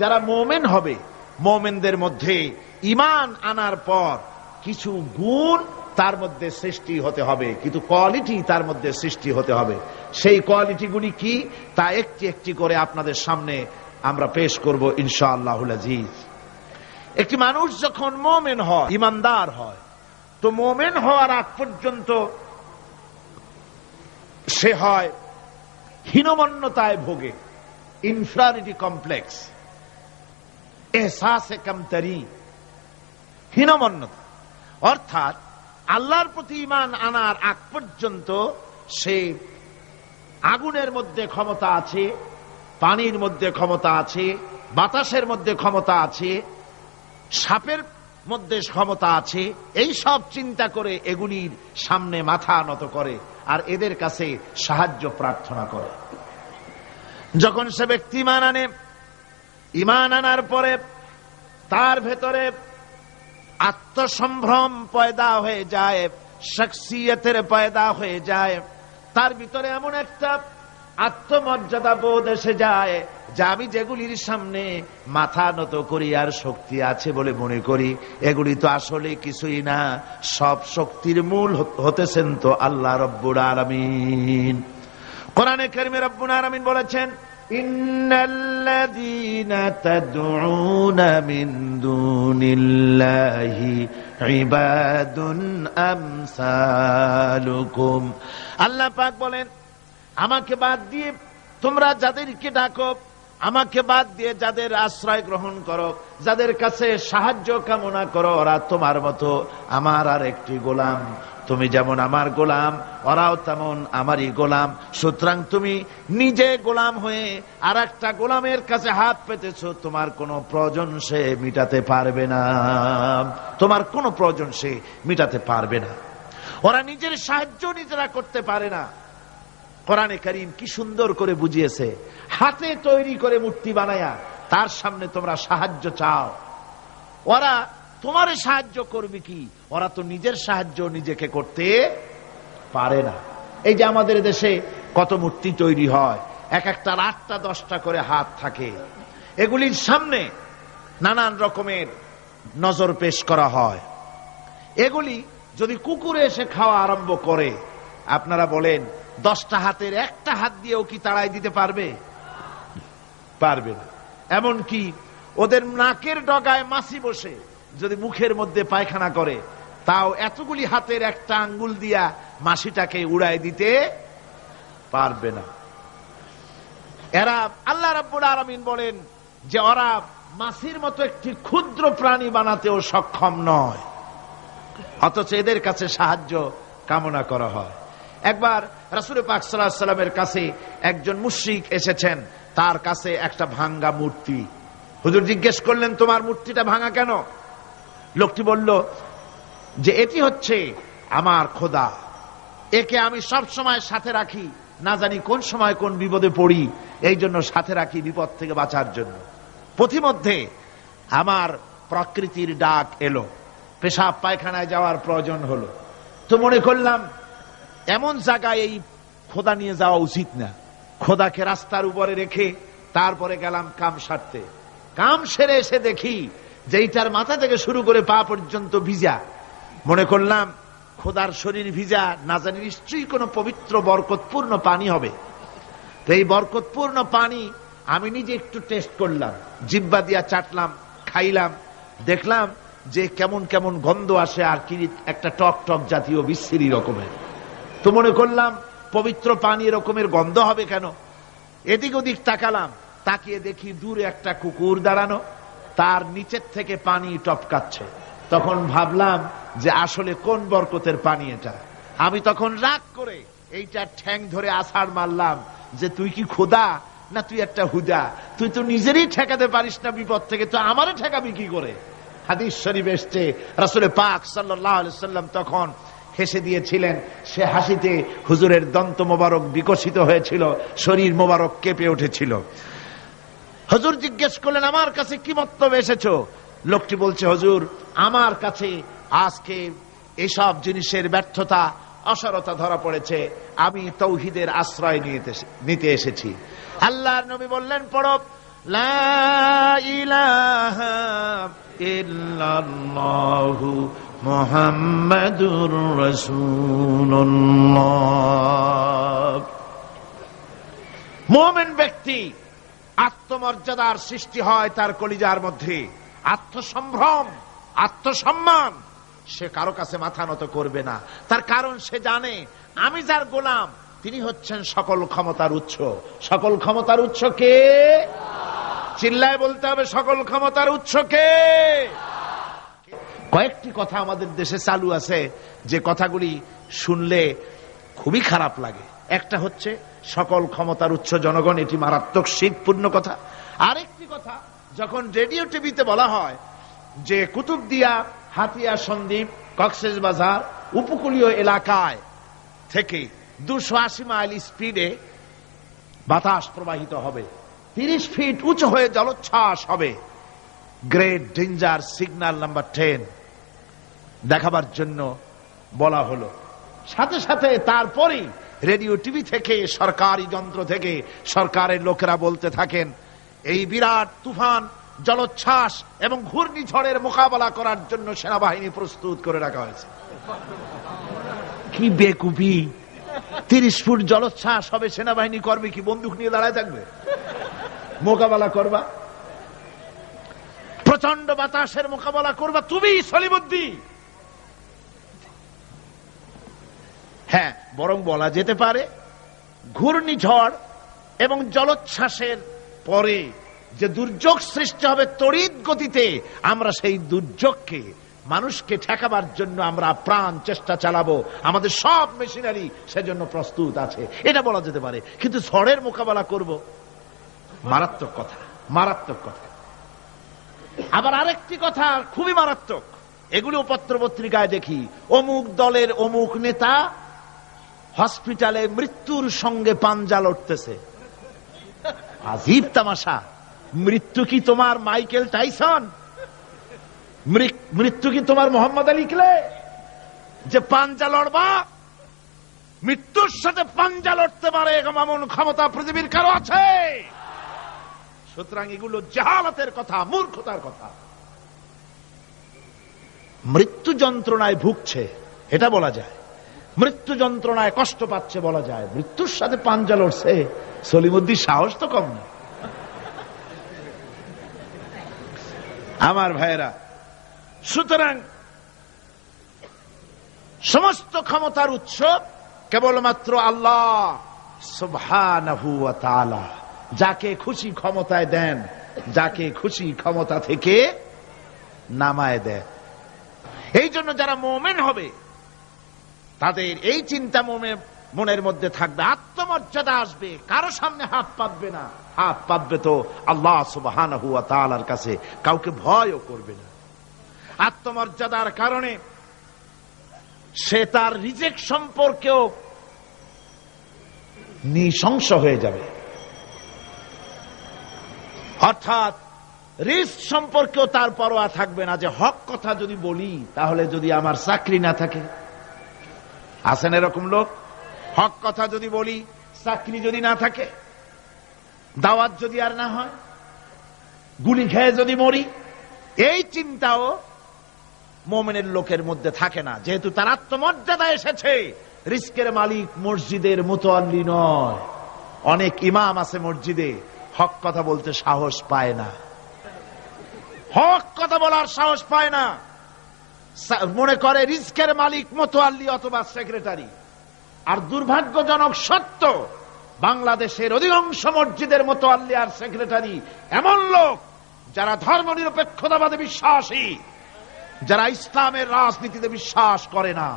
যারা মুমিন হবে, মুমিনদের মধ্যে ঈমান আনার পর কিছু গুণ তার মধ্যে সৃষ্টি হতে হবে, কিন্তু কোয়ালিটি তার মধ্যে সৃষ্টি হতে হবে। সেই কোয়ালিটিগুলি কি তা একটি একটি করে আপনাদের সামনে আমরা পেশ করব ইনশাআল্লাহুল আজিজ। একটি মানুষ যখন মুমিন হয়, ঈমানদার হয়, তো মুমিন হওয়ার আগ পর্যন্ত সে হয় হীনমন্যতায় ভোগে, ইনফেরিয়রিটি কমপ্লেক্স, এহসাসে কমতরি, হীনমন্যতা। অর্থাৎ আল্লাহর প্রতি ঈমান আনার আগ পর্যন্ত সে আগুনের মধ্যে ক্ষমতা আছে, পানির মধ্যে ক্ষমতা আছে, বাতাসের মধ্যে ক্ষমতা আছে, সাপের মধ্যে ক্ষমতা আছে, এই সব চিন্তা করে এগুলির সামনে মাথা নত করে আর এদের কাছে সাহায্য প্রার্থনা করে। যখন সে ব্যক্তি ঈমান আনে, ঈমান আনার পরে তার ভেতরে আত্মসম্ভ্রম পয়দা হয়ে যায়, শখসিয়তের পয়দা হয়ে যায়, তার ভিতরে এমন একটা আত্মমর্যাদা বোধ এসে যায় যে আমি যেগুলির সামনে মাথা নত করি আর শক্তি আছে বলে মনে করি, এগুলি তো আসলে কিছুই না, সব শক্তির মূল হতেছেন তো আল্লাহ রব্বুল আলামিন। কোরআনে কারিমে রব্বুল আলামিন বলেছেন, ইন্নাল্লাযীনা তাদউনা মিন দুনিল্লাহি ইবাদুন আমসালুকুম। আল্লাহ পাক বলেন, আমাকে বাদ দিয়ে তোমরা যাদেরকে ডাকো, আমাকে বাদ দিয়ে যাদের আশ্রয় গ্রহণ করো, যাদের কাছে সাহায্য কামনা করো, ওরা তোমার মতো আমার আর একটি গোলাম। তুমি যেমন আমার গোলাম, ওরাও তেমন আমারই গোলাম। সুতরাং তুমি নিজে গোলাম হয়ে আর একটা গোলামের কাছে হাত পেতেছো, তোমার কোনো প্রয়োজন সে মিটাতে পারবে না, তোমার কোনো প্রয়োজন সে মিটাতে পারবে না। ওরা নিজের সাহায্য নিজেরা করতে পারে না। কোরআনে কারীম কি সুন্দর করে বুঝিয়েছে, হাতে তৈরি করে মূর্তি বানায়া তার সামনে তোমরা সাহায্য চাও, ওরা তোমার সাহায্য করবে কি? ওরা তো নিজের সাহায্য নিজেকে করতে পারে না। এই যে আমাদের দেশে কত মূর্তি তৈরি হয়, এক একটা 8টা 10টা করে হাত থাকে, এগুলির সামনে নানান রকমের নজর পেশ করা হয়। এগুলি যদি কুকুরে এসে খাওয়া আরম্ভ করে, আপনারা বলেন 10টা হাতের একটা হাত দিয়েও কি তাড়াই দিতে পারবে? পারবে না। এমনকি ওদের নাকের ডগায় মাছি বসে যদি মুখের মধ্যে পায়খানা করে, তাও এতগুলি হাতের একটা আঙ্গুল দিয়া মাছিটাকে উড়াই দিতে পারবে না। এরা, আল্লাহ রাব্বুল আলামিন বলেন যে ওরা মাছির মতো একটি ক্ষুদ্র প্রাণী বানাতেও সক্ষম নয়, অথচ এদের কাছে সাহায্য কামনা করা হয়। একবার রাসূল পাক সাল্লাল্লাহু আলাইহি ওয়াসাল্লামের কাছে একজন মুশরিক এসেছেন, তার কাছে একটা ভাঙ্গা মূর্তি। হুজুর জিজ্ঞেস করলেন, তোমার মূর্তিটা ভাঙা কেন? লোকটি বলল যে এটি হচ্ছে আমার খোদা, একে আমি সব সময় সাথে রাখি, না জানি কোন সময় কোন বিপদে পড়ি, এই জন্য সাথে রাখি বিপদ থেকে বাঁচার জন্য। পথিমধ্যে আমার প্রকৃতির ডাক এলো, পেশাব পায়খানায় যাওয়ার প্রয়োজন হলো, তো মনে করলাম এমন জায়গায় এই খোদা নিয়ে যাওয়া উচিত না, খোদাকে রাস্তার উপরে রেখে তারপরে গেলাম কাম সারতে। কাম সেরে এসে দেখি যে এইটার মাথা থেকে শুরু করে পা পর্যন্ত ভিজা। মনে করলাম খোদার শরীর ভিজা, না জানি নিশ্চয়ই কোনো পবিত্র বরকতপূর্ণ পানি হবে। তো এই বরকতপূর্ণ পানি আমি নিজে একটু টেস্ট করলাম, জিহ্বা দিয়া চাটলাম, খাইলাম, দেখলাম যে কেমন কেমন গন্ধ আসে, আর কি একটা টক টক জাতীয় বিশ্রী রকমের। তো মনে করলাম পবিত্র পানি এরকমের গন্ধ হবে কেন? এদিক ওদিক তাকালাম, তাকিয়ে দেখি দূরে একটা কুকুর দাঁড়ানো, তার নিচের থেকে পানি টপকাচ্ছে। তখন ভাবলাম যে আসলে কোন বরকতের পানি এটা। আমি তখন রাগ করে এইটা ঠ্যাং ধরে আছাড় মারলাম যে তুই কি খোদা না তুই একটা হুদা? তুই তো নিজেরই ঠেকাতে পারিস না বিপদ থেকে, তো আমারে ঠেকাবি কি করে? হাদিস শরীফ এসেছে, রাসূল পাক সাল্লাল্লাহু আলাইহি ওয়াসাল্লাম তখন হেসে দিয়েছিলেন। সে হাসিতে হুজুরের দন্ত মোবারক বিকশিত হয়েছিল, শরীর মোবারক কেঁপে উঠেছিল। হুজুর জিজ্ঞেস করলেন, আমার কাছে কি মতলবে এসেছো? লোকটি বলছে, হুজুর আমার কাছে আজকে এসব জিনিসের ব্যর্থতা অসারতা ধরা পড়েছে, আমি তাওহীদের আশ্রয় নিতে এসেছি। আল্লাহর নবী বললেন, পড়ো লা ইলাহা ইল্লাল্লাহু মুহাম্মাদুর রাসূলুল্লাহ। মুমিন ব্যক্তি আত্মমর্যাদার সৃষ্টি হয় তার কলিজার মধ্যে, আত্মসম্ভ্রম, আত্মসম্মান। সে কারো কাছে মাথা নত করবে না, তার কারণ সে জানে আমি যার গোলাম তিনি হচ্ছেন সকল ক্ষমতার উৎস। সকল ক্ষমতার উৎস কে? চিল্লায় বলতে হবে, সকল ক্ষমতার উৎস কে? কয়েকটি কথা আমাদের দেশে চালু আছে যে কথাগুলি শুনলে খুবই খারাপ লাগে। একটা হচ্ছে সকল ক্ষমতার উৎস জনগণ, এটি মারাত্মক শিরকপূর্ণ কথা। আরেকটি কথা, যখন রেডিও টিভিতে বলা হয় যে কুতুবদিয়া, হাতিয়া সন্দ্বীপ, কক্সবাজার উপকূলীয় এলাকায় থেকে 280 মাইল স্পিডে বাতাস প্রবাহিত হবে, 30 ফিট উঁচু হয়ে জলোচ্ছ্বাস হবে, গ্রেট ডেঞ্জার সিগন্যাল নাম্বার 10 দেখাবার জন্য বলা হলো। সাথে সাথে তারপরেই রেডিও টিভি থেকে, সরকারি যন্ত্র থেকে সরকারের লোকেরা বলতে থাকেন এই বিরাট তুফান, জলোচ্ছ্বাস এবং ঘূর্ণিঝড়ের মোকাবেলা করার জন্য সেনাবাহিনী প্রস্তুত করে রাখা হয়েছে। কি বেকুবি! 30 ফুট জলোচ্ছ্বাস হবে, সেনাবাহিনী করবে কি? বন্দুক নিয়ে দাঁড়ায় থাকবে? মোকাবেলা করবা? প্রচন্ড বাতাসের মোকাবেলা করবা তুমি সলিমুদ্দিন? হ্যাঁ, বরং বলা যেতে পারে ঘূর্ণিঝড় এবং জলোচ্ছ্বাসের পরে যে দুর্যোগ সৃষ্টি হবে তড়িৎ গতিতে, আমরা সেই দুর্যোগকে, মানুষকে ঠেকাবার জন্য আমরা প্রাণ চেষ্টা চালাবো। আমাদের সব মেশিনারি সেজন্য প্রস্তুত আছে, এটা বলা যেতে পারে। কিন্তু ঝড়ের মোকাবেলা করব, মারাত্মক কথা, মারাত্মক কথা। আবার আরেকটি কথা খুবই মারাত্মক, এগুলো পত্র পত্রিকায় দেখি, অমুক দলের অমুক নেতা হসপিটালে মৃত্যুর সঙ্গে পাঞ্জা লড়তেছে। আজীব তামাশা! মৃত্যু কি তোমার মাইকেল টাইসন? মৃত্যু কি তোমার মোহাম্মদ আলী ক্লে যে পাঞ্জা লড়বা? মৃত্যুর সাথে পাঞ্জা লড়তে পারে এমন ক্ষমতা পৃথিবীর কারো আছে? সুতরাং এগুলো জাহালাতের কথা, মূর্খতার কথা। মৃত্যু যন্ত্রণায় ভুগছে এটা বলা যায়, মৃত্যু যন্ত্রণায় কষ্ট পাচ্ছে বলা যায়, মৃত্যুর সাথে পাঞ্জা লড়ছে। সলিমুদ্দিন সাহস তো কম না। আমার ভাইয়েরা, সুতরাং সমস্ত ক্ষমতার উৎস কেবলমাত্র আল্লাহ সুবহানাহু ওয়া তাআলা। যাকে খুশি ক্ষমতায় দেন, যাকে খুশি ক্ষমতা থেকে নামায় দেন। এই জন্য যারা মুমিন হবে তাদের এই চিন্তা মনের মধ্যে থাকবে, আত্মমর্যাদা আসবে, কারো সামনে হাত পাতবে না। হাত পাতবে তো আল্লাহ সুবহানাহু ওয়া তাআলার কাছে, কাউকে ভয়ও করবে না। আত্মমর্যাদার কারণে সে তার রিজিক সম্পর্কেও নৃশংস হয়ে যাবে। অর্থাৎ রিস্ক সম্পর্কেও তার পরোয়া থাকবে না, যে হক কথা যদি বলি তাহলে যদি আমার চাকরি না থাকে। আছেন এরকম লোক? হক কথা যদি বলি, চাকরি যদি না থাকে, দাওয়াত যদি আর না হয়, গুলি খেয়ে যদি মরি, এই চিন্তাও মুমিনের লোকের মধ্যে থাকে না। যেহেতু তার আত্মমর্যাদা এসেছে। রিস্কের মালিক মসজিদের মুতাল্লি নয়। অনেক ইমাম আছে মসজিদে, হক কথা বলতে সাহস পায় না, হক কথা বলার সাহস পায় না। মনে করে রিস্কের মালিক মুতাল্লি অথবা সেক্রেটারি। আর দুর্ভাগ্যজনক সত্য, বাংলাদেশের অধিকাংশ মসজিদের মুতাল্লি আর সেক্রেটারি এমন লোক যারা ধর্মনিরপেক্ষতাবাদে বিশ্বাসী, যারা ইসলামের রাজনীতিতে বিশ্বাস করে না।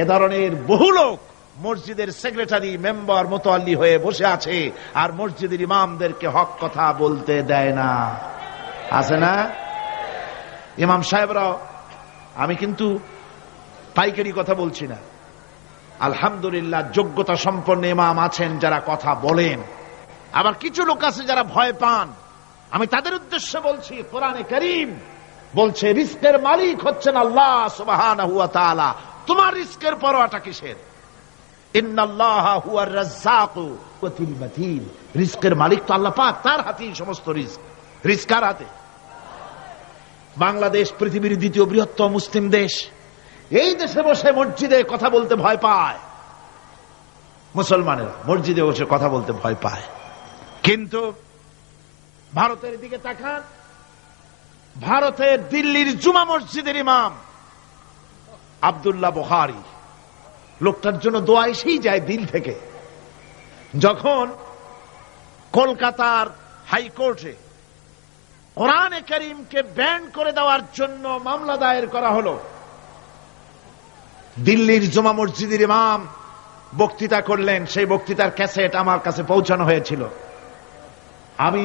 এ ধরনের বহু লোক মসজিদের সেক্রেটারি, মেম্বার, মুতাল্লি হয়ে বসে আছে আর মসজিদের ইমামদেরকে হক কথা বলতে দেয় না। আছে না? ইমাম সাহেবরাও, আমি কিন্তু পাইকারি কথা বলছি না, আলহামদুলিল্লাহ যোগ্যতা সম্পন্ন ইমাম আছেন যারা কথা বলেন। আবার কিছু লোক আছে যারা ভয় পান। আমি তাদের উদ্দেশ্যে বলছি, কোরআনে কারীম বলছে রিস্কের মালিক হচ্ছেন আল্লাহ সুবহানাহু ওয়া তাআলা। তোমার রিস্কের পরোয়াটা কিসের? ইন্নাল্লাহা হুয়ার রাজ্জাকু ওয়াতিল মাতিন। রিস্কের মালিক তো আল্লাহ পাক, তার হাতেই সমস্ত রিস্ক কার হাতে? বাংলাদেশ পৃথিবীর দ্বিতীয় বৃহত্তম মুসলিম দেশ। এই দেশে বসে মসজিদে কথা বলতে ভয় পায় মুসলমানেরা, মসজিদে বসে কথা বলতে ভয় পায়। কিন্তু ভারতের দিকে তাকান, ভারতের দিল্লির জুমা মসজিদের ইমাম আব্দুল্লাহ বুখারী, লোকটার জন্য দোয়া এসেই যায় দিল থেকে। যখন কলকাতার হাইকোর্টে কোরআনে কারীমকে ব্যান করে দেওয়ার জন্য মামলা দায়ের করা হলো, দিল্লির জুমা মসজিদের ইমাম বক্তৃতা করলেন। সেই বক্তৃতার ক্যাসেট আমার কাছে পৌঁছানো হয়েছিল। আমি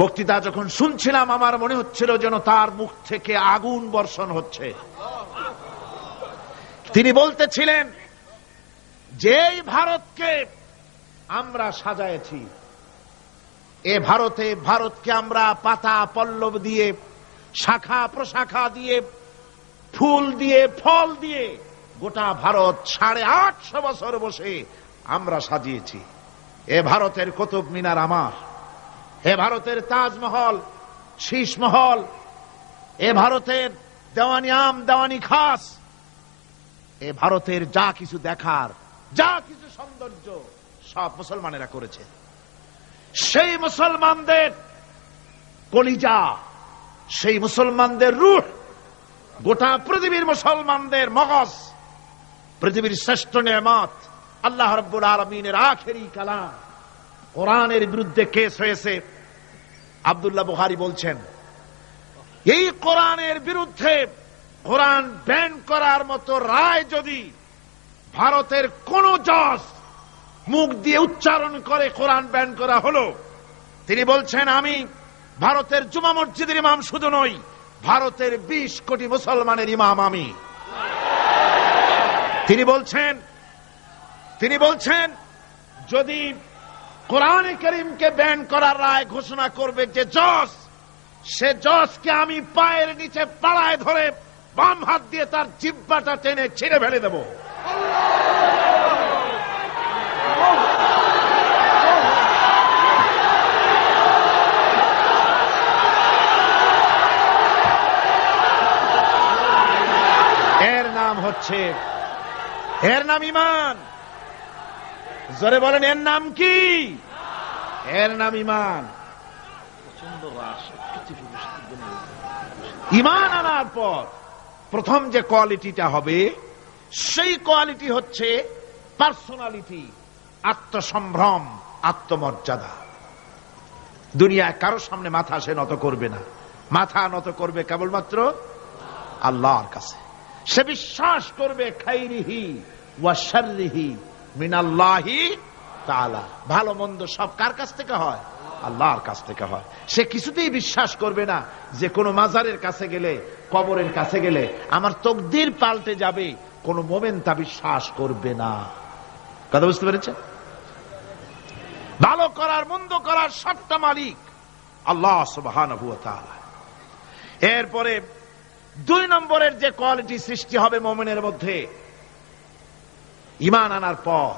বক্তৃতা যখন শুনছিলাম আমার মনে হচ্ছিল যেন তার মুখ থেকে আগুন বর্ষণ হচ্ছে। তিনি বলতেছিলেন যে এই ভারতকে আমরা সাজাইছি, এ ভারতকে আমরা পাতা পল্লব দিয়ে, শাখা প্রশাখা দিয়ে, ফুল দিয়ে, ফল দিয়ে গোটা ভারত 850 বছর বসে আমরা সাজিয়েছি। এ ভারতের কুতুব মিনার আমার, এ ভারতের তাজমহল, শীষমহল, এ ভারতের দেওয়ানি আম, দেওয়ানি খাস, এ ভারতের যা কিছু দেখার, যা কিছু সৌন্দর্য সব মুসলমানেরা করেছে। সেই মুসলমানদের কলিজা, সেই মুসলমানদের রূহ, গোটা পৃথিবীর মুসলমানদের মগজ, পৃথিবীর শ্রেষ্ঠ নেয়ামত আল্লাহ রাব্বুল আলামিনের আখেরি কালাম কোরআনের বিরুদ্ধে কেস হয়েছে। আব্দুল্লাহ বুখারী বলছেন, এই কোরআনের বিরুদ্ধে কোরআন ব্যান করার মতো রায় যদি ভারতের কোন জজ মুখ দিয়ে উচ্চারণ করে কোরআন ব্যান করা হলো, তিনি বলছেন আমি ভারতের জুমা মসজিদের ইমাম শুধু নই, ভারতের 20 কোটি মুসলমানের ইমাম আমি। তিনি বলছেন যদি কোরআনে কারীমকে ব্যান করার রায় ঘোষণা করবে যে জজ, সে জজকে আমি পায়ের নিচে পাড়ায় ধরে বাম হাত দিয়ে তার জিহ্বাটা টেনে ছিঁড়ে ফেলে দেব। এর নাম ঈমান। জোরে বলেন, এর নাম কি? এর নাম ঈমান। ঈমান আনার পর প্রথম যে কোয়ালিটিটা হবে, সেই কোয়ালিটি হচ্ছে পার্সোনালিটি, আত্মসম্ভ্রম, আত্মমর্যাদা। দুনিয়ায় কারো সামনে মাথা সে নত করবে না, মাথা নত করবে কেবলমাত্র আল্লাহর কাছে। সে বিশ্বাস করবে খাইরিহি ওয়া শাররিহি মিনাল্লাহি তাআলা, ভালো মন্দ সব কার কাছ থেকে হয়? আল্লাহর কাছ থেকে হয়। সে কিছুতেই বিশ্বাস করবে না যে কোনো মাজারের কাছে গেলে, কবরের কাছে গেলে আমার তকদির পাল্টে যাবে, কোন মোমেন তা বিশ্বাস করবে না। কথা বুঝতে পেরেছেন? ভালো করার মন্দ করার সবটা মালিক আল্লাহ সুবহানাহু ওয়া তাআলা। এরপরে 2 নম্বরের যে কোয়ালিটি সৃষ্টি হবে মুমিনের মধ্যে ঈমান আনার পর,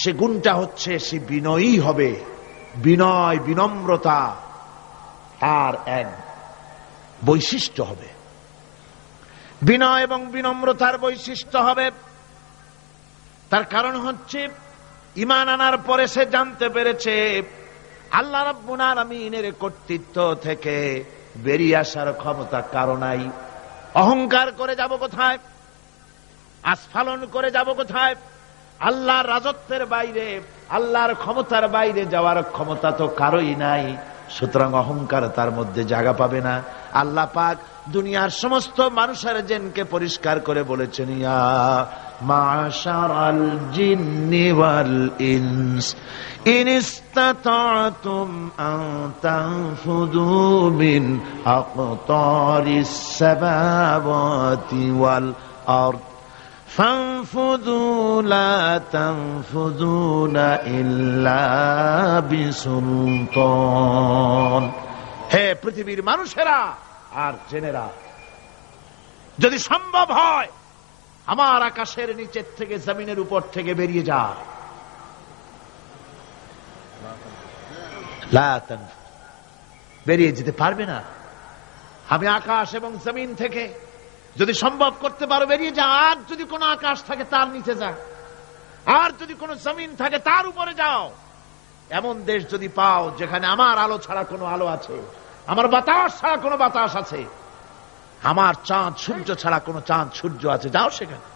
সে গুণটা হচ্ছে সে বিনয়ী হবে। বিনয়, বিনম্রতা তার এক বৈশিষ্ট্য হবে। বিনয় এবং বিনম্রতার বৈশিষ্ট্য হবে। তার কারণ হচ্ছে ঈমান আনার পরে সে জানতে পেরেছে আল্লাহ রাব্বুল আলামিনের কর্তৃত্ব থেকে বেরিয়ে আসার ক্ষমতা কারো নাই। অহংকার করে যাব কোথায়? আস্ফালন করে যাব কোথায়? আল্লাহর রাজত্বের বাইরে, আল্লাহর ক্ষমতার বাইরে যাওয়ার ক্ষমতা তো কারোই নাই। সুতরাং অহংকার তার মধ্যে জায়গা পাবে না। আল্লাহ পাক দুনিয়ার সমস্ত মানুষের জিনকে পরিষ্কার করে বলেছেন, ইয়া মাশারাল জিন্নি ওয়াল ইনস ইন ইসতাতা'তুম আন তানফুযু মিন আকতারিস সামাওয়াতি ওয়াল আরদ فانفذوا لا تنفذون إلا بسلطان। হে পৃথিবীর মানুষেরা আর জেনেরা, যদি সম্ভব হয় আমার আকাশের নিচের থেকে, জমিনের উপর থেকে বেরিয়ে যা। লা তানফু, বেরিয়ে যেতে পারবে না। আমি আকাশ এবং জমিন থেকে যদি সম্ভব করতে পারো বেরিয়ে যা। আর যদি কোনো আকাশ থাকে তার নিচে যা, আর যদি কোনো জমিন থাকে তার উপরে যাও। এমন দেশ যদি পাও যেখানে আমার আলো ছাড়া কোনো আলো আছে, আমার বাতাস ছাড়া কোনো বাতাস আছে, আমার চাঁদ সূর্য ছাড়া কোনো চাঁদ সূর্য আছে, যাও সেখানে।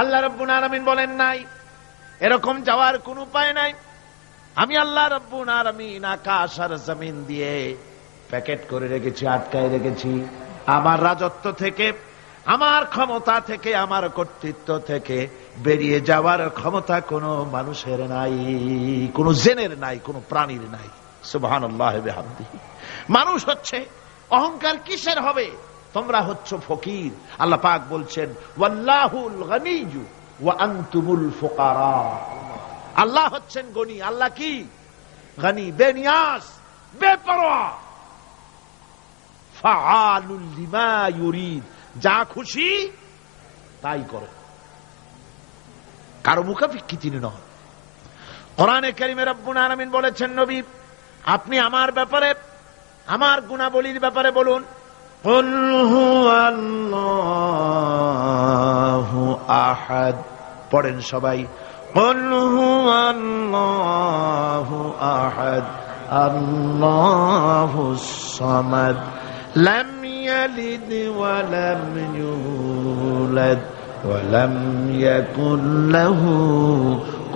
আল্লাহ রাব্বুল আলামিন বলেন নাই, এরকম যাওয়ার কোন উপায় নাই। আমি আল্লাহ রাব্বুল আলামিন আকাশ আর জমিন দিয়ে প্যাকেট করে রেখেছি, আটকায় রেখেছি। আমার রাজত্ব থেকে, আমার ক্ষমতা থেকে, আমার কর্তৃত্ব থেকে বেরিয়ে যাওয়ার ক্ষমতা কোনো মানুষের নাই, কোনো জিনের নাই, কোনো প্রাণীর নাই। সুবহানাল্লাহ ওয়া বিহামদিহি। মানুষ হচ্ছে অহংকার কিসের হবে? তোমরা হচ্ছ ফকির। আল্লাহ পাক বলছেন ওয়াল্লাহুল গনিয়্যু ওয়া আনতুমুল ফুকারা। আল্লাহ হচ্ছেন গনি। আল্লাহ কি? গনি, বেনিয়াস, বেপরোয়া। ফাআলুল লিমা ইউরিদ, যা খুশি তাই করে, কারো মুখাপেক্ষী তিনি নন। কোরআনে কারিমে রব্বুল আলামিন বলেছেন, নবী আপনি আমার ব্যাপারে, আমার গুণাবলীর ব্যাপারে বলুন। কুল হুয়াল্লাহু আহাদ, পড়েন সবাই। কুল হুয়াল্লাহু আহাদ আল্লাহুস সামাদ লাম ইয়ালিদ ওয়া লাম ইউলাদ ওয়া লাম ইয়াকুল লাহু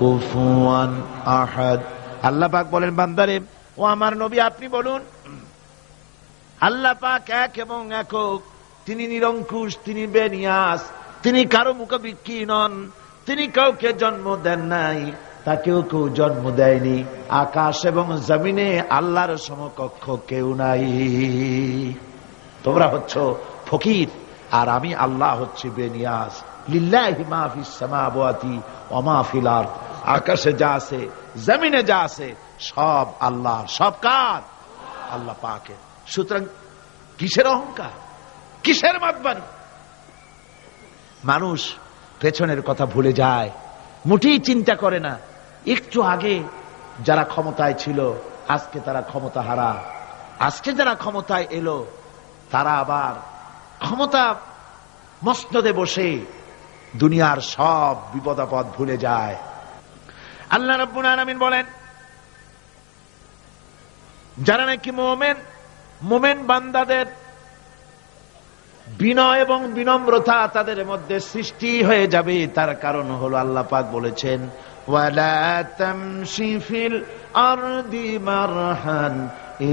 কুফুয়ান আহাদ। আল্লাহ পাক বলেন, বান্দারে ও আমার নবী আপনি বলুন, আল্লাহ পাক এক এবং একক, তিনি নিরঙ্কুশ, তিনি বেনিয়াস, তিনি কারো মুখাপেক্ষী নন, তিনি কাউকে জন্ম দেন নাই, তাকেও কেউ জন্ম দেয়নি। আকাশ এবং জমিনে আল্লাহর সমকক্ষ কেউ নাই। তোমরা হচ্ছ ফকির আর আমি আল্লাহ হচ্ছি বেনিয়াস। লিল্লাহি মা ফিস সামাওয়াতি ওয়া মা ফিল আরদ, আকাশে যা আছে জমিনে যা আছে সব আল্লাহর। সব কার? আল্লাহ পাকের। সুতরাং কিসের অহংকার, কিসের মাতবানি? মানুষ পেছনের কথা ভুলে যায়, মোটেই চিন্তা করে না। একটু আগে যারা ক্ষমতায় ছিল আজকে তারা ক্ষমতা হারা, আজকে যারা ক্ষমতায় এলো তারা আবার ক্ষমতা মসনদে বসে দুনিয়ার সব বিপদ আপদ ভুলে যায়। আল্লাহ রাব্বুল আলামিন বলেন, যারা নাকি মুমিন বান্দাদের বিনয় এবং বিনম্রতা তাদের মধ্যে সৃষ্টি হয়ে যাবে, তার কারণ হলো আল্লাহ পাক বলেছেন ওয়ালা তামশি ফিল আরদি মারহান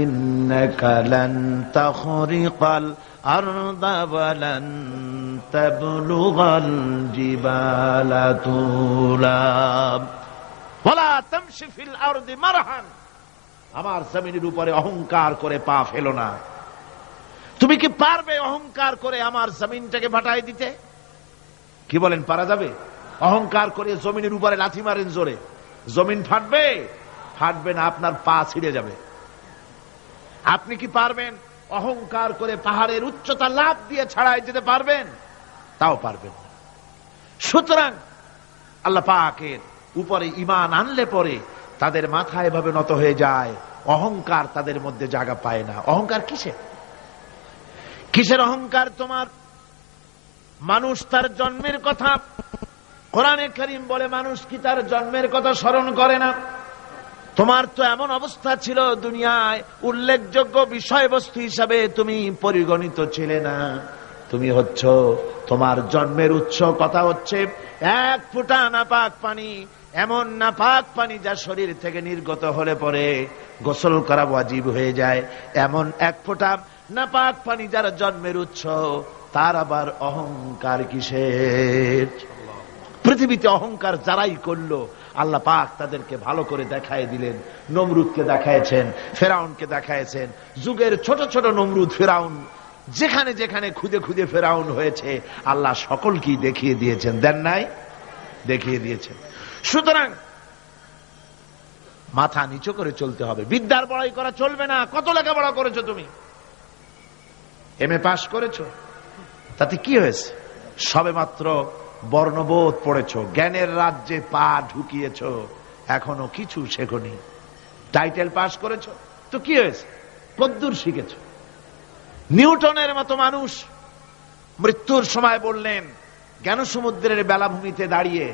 ইন্নাকা লান তাখরিকাল আরদা ওয়া লান তাবলুগাল জিবালা তুলা। ওয়ালা তামশি ফিল আরদি মারহান, আমার জমিনের উপরে অহংকার করে পা ফেলো না। তুমি কি পারবে অহংকার করে আমার জমিনটাকে ফাটাই দিতে? কি বলেন, পারা যাবে? অহংকার করে জমিনের উপরে লাথি মারেন জোরে, জমিন ফাটবে? ফাটবে না, আপনার পা ছিঁড়ে যাবে। আপনি কি পারবেন অহংকার করে পাহাড়ের উচ্চতা লাফ দিয়ে ছাড়াই যেতে পারবেন? তাও পারবেন না। সুতরাং আল্লাহ পাকের উপরে ঈমান আনলে পরে তাদের মাথা এভাবে নত হয়ে যায়, অহংকার তাদের মধ্যে জায়গা পায় না। অহংকার কিসের অহংকার তোমার? মানুষ তার জন্মের কথা, কোরআনে কারীম বলে মানুষ কি তার জন্মের কথা স্মরণ করে না? তোমার তো এমন অবস্থা ছিল, দুনিয়ায় উল্লেখযোগ্য বিষয়বস্তু হিসাবে তুমি পরিগণিত ছিলে না। তুমি হচ্ছ, তোমার জন্মের উৎস কথা হচ্ছে এক ফোঁটা নাপাক পানি, এমন নাপাক পানি যা শরীর থেকে নির্গত হলে পরে গোসল করা ওয়াজিব হয়ে যায়। এমন এক ফোঁটা নাপাক পানি যার জন্মের উৎস, তার আবার অহংকার কিসের? পৃথিবীতে অহংকার যারাই করলো আল্লাহ পাক তাদেরকে ভালো করে দেখায় দিলেন। নমরুদকে দেখায়ছেন, ফেরাউনকে দেখায়ছেন। যুগের ছোট ছোট নমরুদ, ফেরাউন, যেখানে যেখানে খুদে খুদে ফেরাউন হয়েছে আল্লাহ সকলকেই দেখিয়ে দিয়েছেন। দেন নাই? দেখিয়ে দিয়েছেন। সুতরাং মাথা নিচু করে চলতে হবে। বিদ্যার বড়াই করা চলবে না। কত লেখাপড়া করেছো তুমি? এমএ পাস করেছো, তাতে কি হয়েছে? সবে মাত্র বর্ণবোধ পড়েছো, জ্ঞানের রাজ্যে পা ঢুকিয়েছো, এখনো কিছু শেখনি। টাইটেল পাস করেছো তো কি হয়েছে, কদ্দুর শিখেছো? নিউটনের মতো মানুষ মৃত্যুর সময় বললেন, জ্ঞান সমুদ্রের বেলাভূমিতে দাঁড়িয়ে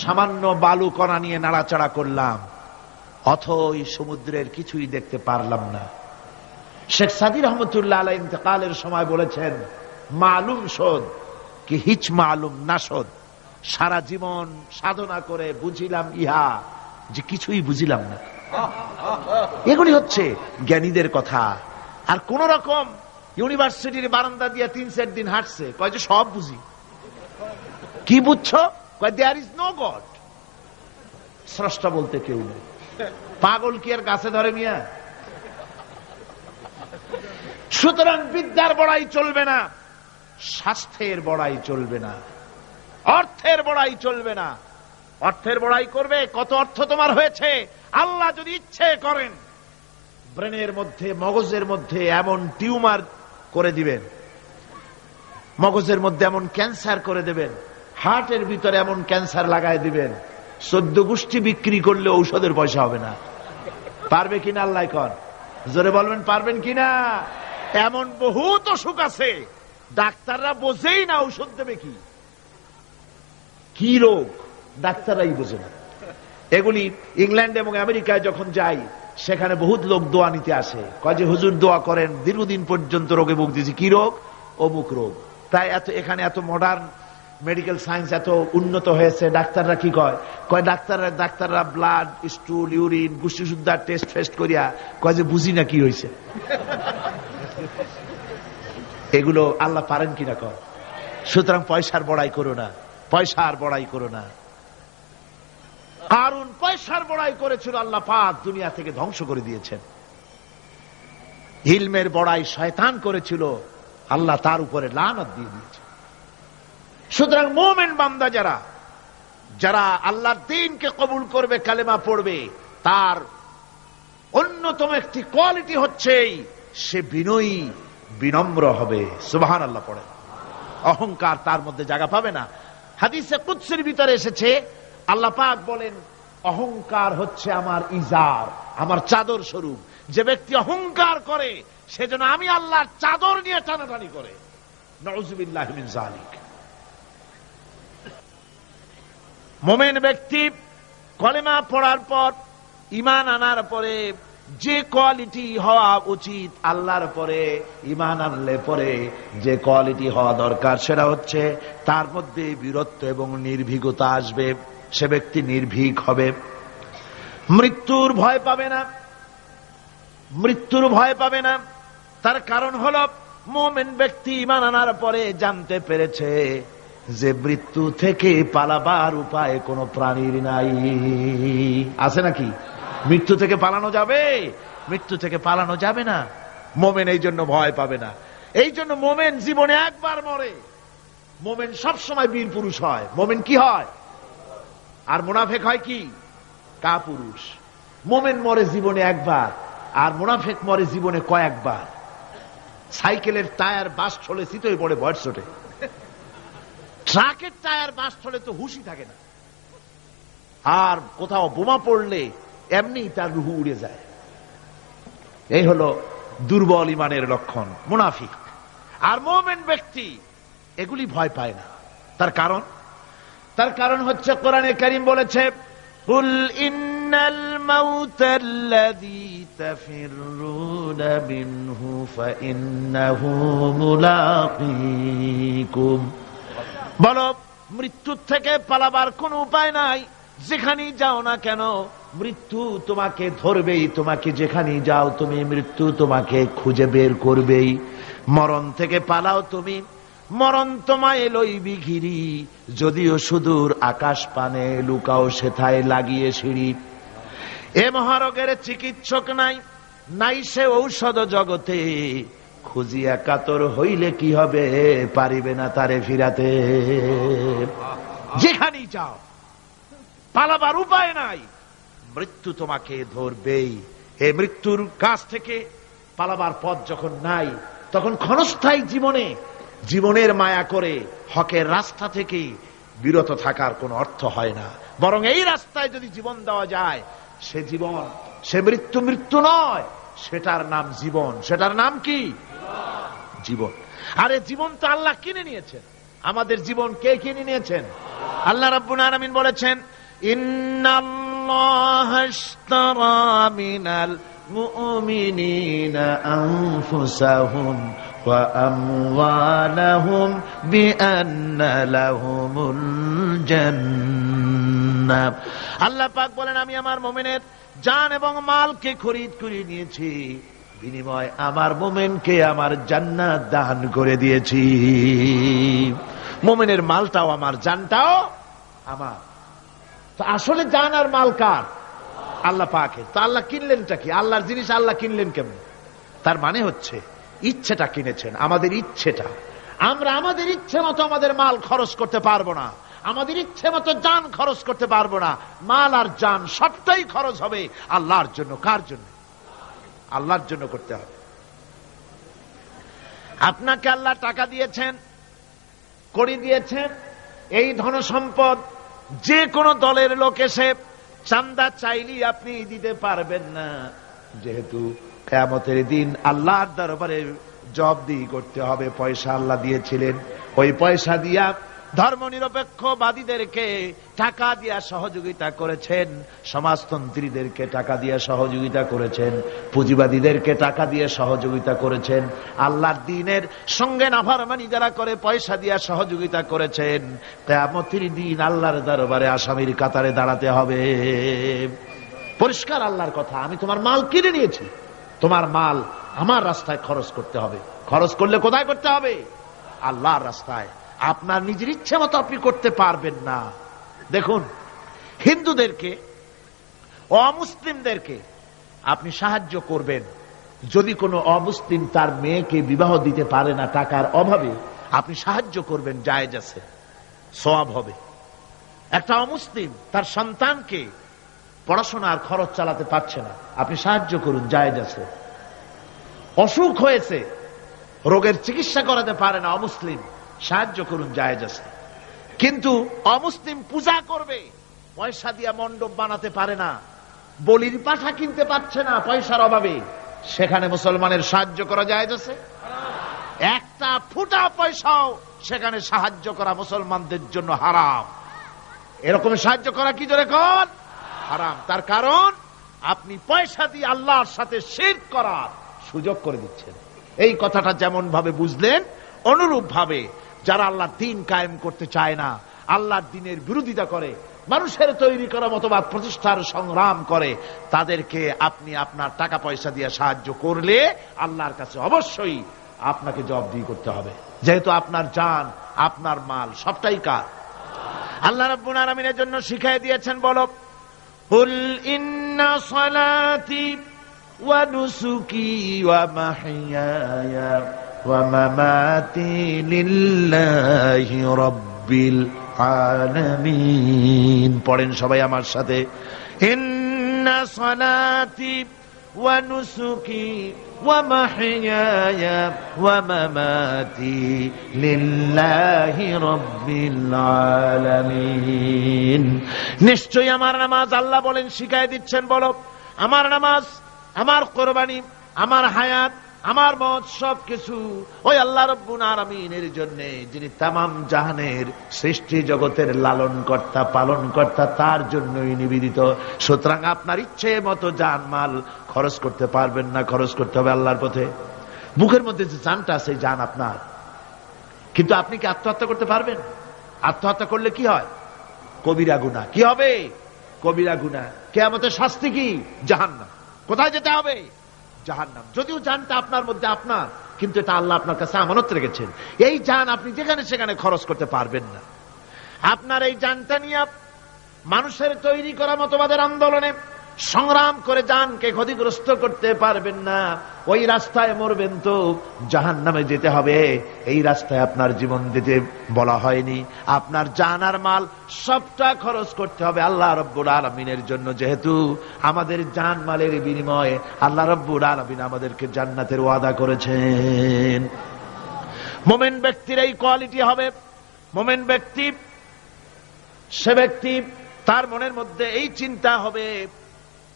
সামান্য বালু কণা নিয়ে নাড়াচাড়া করলাম, অথই সমুদ্রের কিছুই দেখতে পারলাম না। শেখ সাদী রহমতুল্লাহ আলাইহি ইন্তেকালের সময় বলেছেন, মালুম শোধ কি হিচ মালুম না শোধ, সারা জীবন সাধনা করে বুঝিলাম ইহা, যে কিছুই বুঝিলাম না। এগুলি হচ্ছে জ্ঞানীদের কথা। আর কোন রকম ইউনিভার্সিটির বারান্দা দিয়ে 3-4 দিন হাঁটছে, কয় যে সব বুঝি। কি বুঝছো? কয় দেয়ার ইজ নো গড, স্রষ্টা বলতে কেউ নেই। পাগল কি আর গাছে ধরে মিয়া? সুতরাং বিদ্যার বড়াই চলবে না, স্বাস্থ্যের বড়াই চলবে না, অর্থের বড়াই চলবে না। অর্থের বড়াই করবে, কত অর্থ তোমার হয়েছে, আল্লাহ যদি ইচ্ছে করেন ব্রেনের মধ্যে, মগজের মধ্যে এমন টিউমার করে দিবেন, মগজের মধ্যে এমন ক্যান্সার করে দেবেন, হার্টের ভিতরে এমন ক্যান্সার লাগাই দিবেন, 14 গোষ্ঠী বিক্রি করলে ঔষধের পয়সা হবে না। পারবে কিনা আল্লাহ কর, জোরে বলবেন পারবেন কিনা? এমন বহুত অসুখ আছে ডাক্তাররা বোঝেই না ঔষধ দেবে কি, কি রোগ ডাক্তাররাই বোঝে না। এগুলি ইংল্যান্ড এবং আমেরিকায় যখন যাই, সেখানে বহুত লোক দোয়া নিতে আসে, কয় যে হুজুর দোয়া করেন, দীর্ঘদিন পর্যন্ত রোগে ভুগতেছি। কি রোগ? অমুক রোগ। তাই এখানে এত মডার্ন মেডিকেল সায়েন্স এত উন্নত হয়েছে, ডাক্তাররা কি কয়, কয় ডাক্তাররা ব্লাড, স্টুল, ইউরিন, গুষ্টি সুদ্ধার টেস্ট ফেস্ট করিয়া কয় যে বুঝি না কি হয়েছে। এগুলো আল্লাহ পারেন কিনা কর। সুতরাং পয়সার বড়াই করো না, পয়সার বড়াই করো না। কারণ পয়সার বড়াই করেছিল, আল্লাহ পাক দুনিয়া থেকে ধ্বংস করে দিয়েছেন। ইলমের বড়াই শয়তান করেছিল, আল্লাহ তার উপরে লানত দিয়ে দিয়েছে। সুতরাং মুমিন বান্দা যারা আল্লাহর দ্বীনকে কবুল করবে, কালেমা পড়বে, তার অন্যতম একটি কোয়ালিটি হচ্ছে সে বিনয়ী, বিনম্র হবে। সুবহানাল্লাহ পড়ে। অহংকার তার মধ্যে জায়গা পাবে না। হাদিসে কুদসির ভিতরে এসেছে, আল্লাহ পাক বলেন, অহংকার হচ্ছে আমার ইজার, আমার চাদর স্বরূপ। যে ব্যক্তি অহংকার করে সেজন্য আমি আল্লাহর চাদর নিয়ে টানাটানি করে। নাউযুবিল্লাহি মিন যালিক। মুমিন ব্যক্তি কলেমা পড়ার পর, ঈমান আনার পরে যে কোয়ালিটি হওয়া উচিত, আল্লাহর পরে ঈমান আনলে পরে যে কোয়ালিটি হওয়া দরকার, সেটা হচ্ছে তার মধ্যে বীরত্ব এবং নির্ভীকতা আসবে। সে ব্যক্তি নির্ভীক হবে, মৃত্যুর ভয় পাবে না, মৃত্যুর ভয় পাবে না। তার কারণ হল মুমিন ব্যক্তি ঈমান আনার পরে জানতে পেরেছে যে মৃত্যু থেকে পালাবার উপায় কোন প্রাণীর নাই। আছে নাকি? মৃত্যু থেকে পালানো যাবে? মৃত্যু থেকে পালানো যাবে না। মুমিন এই জন্য ভয় পাবে না। এই জন্য মুমিন জীবনে একবার মরে, মুমিন সবসময় বীর পুরুষ হয়। মুমিন কি হয়? আর মুনাফিক হয় কি? কাপুরুষ। মুমিন মরে জীবনে একবার, আর মুনাফিক মরে জীবনে কয়েকবার। সাইকেলের টায়ার বাস্ট হলে শীতই পড়ে, ভয় ছোটে। ট্রাকের টায়ার বাস্ট হলে তো হুশি থাকে না, আর কোথাও বোমা পড়লে এমনি তার রুহু উড়ে যায়। এই হলো দুর্বল ইমানের লক্ষণ, মুনাফিক। আর মুমিন ব্যক্তি এগুলি ভয় পায় না। তার কারণ হচ্ছে কোরআনে কারীম বলেছে, কুল ইন্নাল মাউতাল্লাযী তাফিররুনা মিনহু ফাইন্নাহু মুলাকীকুম। বলো, মৃত্যু থেকে পালাবার কোন উপায় নাই। যেখানেই যাও না কেন মৃত্যু তোমাকে ধরবেই। তোমাকে যেখানেই যাও তুমি, মৃত্যু তোমাকে খুঁজে বের করবেই। মরণ থেকে পালাও তুমি, মরণ তোমায় লইবি ঘিরি। যদিও সুদূর আকাশ পানে, লুকাও সেথায় লাগিয়ে সিঁড়ি। এ মহারোগের চিকিৎসক নাই, নাই সে ঔষধ জগতে। খুঁজিয়া কাতর হইলে কি হবে, পারিবে না তারে ফিরাতে। যেখানেই যাও পালাবার উপায় নাই, মৃত্যু তোমাকে ধরবেই। এই মৃত্যুর কাছ থেকে পালাবার পথ যখন নাই, তখন ক্ষণস্থায়ী জীবনের মায়া করে হকের রাস্তা থেকে বিরত থাকার কোনো অর্থ হয় না। বরং এই রাস্তায় যদি জীবন দেওয়া যায়, সে জীবন সে মৃত্যু মৃত্যু নয়, সেটার নাম জীবন। সেটার নাম কি? জীবন। আরে জীবন তো আল্লাহ কিনে নিয়েছেন। আমাদের জীবন কে কিনে নিয়েছেন? আল্লাহ রাব্বুল আলামিন বলেছেন, ইন্নাল্লাহা আশতারা মিনাল মুমিনিনা আনফুসাহুম ওয়া আমওয়ালাহুম বিআন্না লাহুমুল জান্নাহ। আল্লাহ পাক বলেন, আমি আমার মুমিনের জান এবং মালকে খরিদ করে নিয়েছি, বিনিময় আমার মুমিনকে আমার জান্নাত দান করে দিয়েছি। মুমিনের মালটাও আমার, জানটাও আমার। তো আসলে জান আর মাল কার? আল্লাহ পাকের। তো আল্লাহ কিনলেনটা কি? আল্লাহর জিনিস আল্লাহ কিনলেন কেমন? তার মানে হচ্ছে ইচ্ছেটা কিনেছেন, আমাদের ইচ্ছেটা। আমরা আমাদের ইচ্ছে মতো আমাদের মাল খরচ করতে পারবো না, আমাদের ইচ্ছে মতো জান খরচ করতে পারবো না। মাল আর জান সবটাই খরচ হবে আল্লাহর জন্য। কার জন্য? আল্লাহর জন্য করতে হবে। আপনাকে আল্লাহ টাকা দিয়েছেন, কড়ি দিয়েছেন, এই ধন সম্পদ যে কোনো দলের লোক এসে চান্দা চাইলেই আপনি দিতে পারবেন না, যেহেতু কিয়ামতের দিন আল্লাহর দরবারে জবাবদিহি করতে হবে। পয়সা আল্লাহ দিয়েছিলেন, ওই পয়সা দিয়া ধর্মনিরপেক্ষবাদীদেরকে টাকা দিয়া সহযোগিতা করেছেন, সমাজতন্ত্রীদেরকে টাকা দিয়ে সহযোগিতা করেছেন, পুঁজিবাদীদেরকে টাকা দিয়ে সহযোগিতা করেছেন, আল্লাহর দ্বীনের সঙ্গে নাফরমানি যারা করে পয়সা দিয়া সহযোগিতা করেছেন। কিয়ামতের দিন আল্লাহর দরবারে আসামির কাতারে দাঁড়াতে হবে। পরিষ্কার আল্লাহর কথা, আমি তোমার মাল কিনে নিয়েছি, তোমার মাল আমার রাস্তায় খরচ করতে হবে। খরচ করলে কোথায় করতে হবে? আল্লাহর রাস্তায়। আপনার নিজের ইচ্ছে মতো আপনি করতে পারবেন না। দেখুন, হিন্দুদেরকে, অমুসলিমদেরকে আপনি সাহায্য করবেন, যদি কোনো অমুসলিম তার মেয়েকে বিবাহ দিতে পারে না টাকার অভাবে, আপনি সাহায্য করবেন, জায়েজ আছে, সওয়াব হবে। একটা অমুসলিম তার সন্তানকে পড়াশোনার খরচ চালাতে পারছে না, আপনি সাহায্য করুন, জায়েজ আছে। অসুখ হয়েছে, রোগের চিকিৎসা করাতে পারে না অমুসলিম, সাহায্য করুন, জায়েজ আছে। কিন্তু অমুসলিম পূজা করবে, পয়সা দিয়া মণ্ডপ বানাতে পারে না, বলির পাঠা কিনতে পারছে না পয়সার অভাবে, সেখানে মুসলমানের সাহায্য করা জায়েজ আছে? একটা ফুটা পয়সাও সেখানে সাহায্য করা মুসলমানদের জন্য হারাম। এরকম সাহায্য করা কি জোরে কোন? হারাম। তার কারণ আপনি পয়সা দিয়ে আল্লাহর সাথে শিরক করার সুযোগ করে দিচ্ছেন। এই কথাটা যেমন ভাবে বুঝলেন, অনুরূপ ভাবে যারা আল্লাহর দ্বীন কায়েম করতে চায় না, আল্লাহর দ্বীনের বিরোধিতা করে, মানুষের তৈরি করা মতবাদ প্রতিষ্ঠার সংগ্রাম করে, তাদেরকে আপনি আপনার টাকা পয়সা দিয়ে সাহায্য করলে আল্লাহর কাছে অবশ্যই আপনাকে জবাবদিহি করতে হবে, যেহেতু আপনার জান, আপনার মাল সবটাই কার? আল্লাহ রাব্বুল আলামিনের জন্য শিখিয়ে দিয়েছেন, বলো, কুল ইন্না সালাতি ওয়া নুসুকি ওয়া মাহইয়ায়া ওয়া মামাতি লিল্লাহি রাব্বিল আলামিন। পড়েন সবাই আমার সাথে, ইন্না সালাতি ওয়া নুসুকি ওয়া মাহইয়ায়া ওয়া মামাতি লিল্লাহি রাব্বিল আলামিন। নিশ্চয়ই আমার নামাজ, আল্লাহ বলেন, শিখায় দিচ্ছেন, বলো, আমার নামাজ, আমার কোরবানি, আমার হায়াত, আমার মত সবকিছু ওই আল্লাহ রাব্বুল আলামিনের জন্য, যিনি তামাম জাহানের সৃষ্টি জগতের লালন কর্তা, পালন কর্তা, তার জন্যই নিবেদিত। সুতরাং আপনার ইচ্ছে মতো জান মাল খরচ করতে পারবেন না, খরচ করতে হবে আল্লাহর পথে। বুকের মধ্যে যে জানটা আছে, জান আপনার, কিন্তু আপনি কি আত্মহত্যা করতে পারবেন? আত্মহত্যা করলে কি হয়? কবিরা গুনাহ। কি হবে? কবিরা গুনাহ। কিয়ামতের শাস্তি কি? জাহান্নাম। কোথায় যেতে হবে? জাহান্নাম। যদিও জানটা আপনার মধ্যে আপনার, কিন্তু এটা আল্লাহ আপনার কাছে আমানত রেখেছেন। এই জান আপনি যেখানে সেখানে খরচ করতে পারবেন না। আপনার এই জানটা নিয়ে মানুষের তৈরি করা মতবাদের আন্দোলনে সংগ্রাম করে জানকে ক্ষতিগ্রস্ত করতে পারবেন না। ওই রাস্তায় মরবেন তো জাহান্নামে যেতে হবে, এই রাস্তায় আপনার জীবন দিতে বলা হয়নি। আপনার জান আর মাল সবটা খরচ করতে হবে আল্লাহ রাব্বুল আলামিনের জন্য, যেহেতু আমাদের জান মালের বিনিময়ে আল্লাহ রাব্বুল আলামিন আমাদেরকে জান্নাতের ওয়াদা করেছেন। মুমিন ব্যক্তির এই কোয়ালিটি হবে। মুমিন ব্যক্তি, সে ব্যক্তি, তার মনের মধ্যে এই চিন্তা হবে,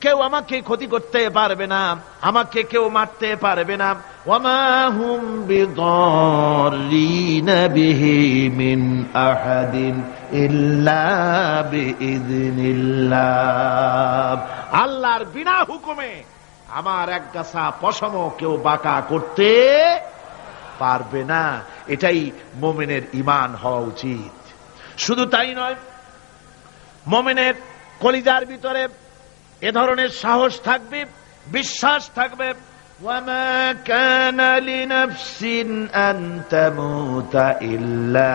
কেউ আমাকে ক্ষতি করতে পারবে না, আমাকে কেউ মারতে পারবে না। ওয়ামা হুম বিদাররিনা বিহি মিন আহাদিন ইল্লা বিইذনিল্লাহ। আল্লাহর বিনা হুকুমে আমার এক গাছা পশম কেউ বাঁকা করতে পারবে না। এটাই মুমিনের ঈমান হওয়া উচিত। শুধু তাই নয়, মুমিনের কলিজার ভিতরে এ ধরনের সাহস থাকবে, বিশ্বাস থাকবে। ওয়ামা কানা লিনাফসিন আন তামুতা ইল্লা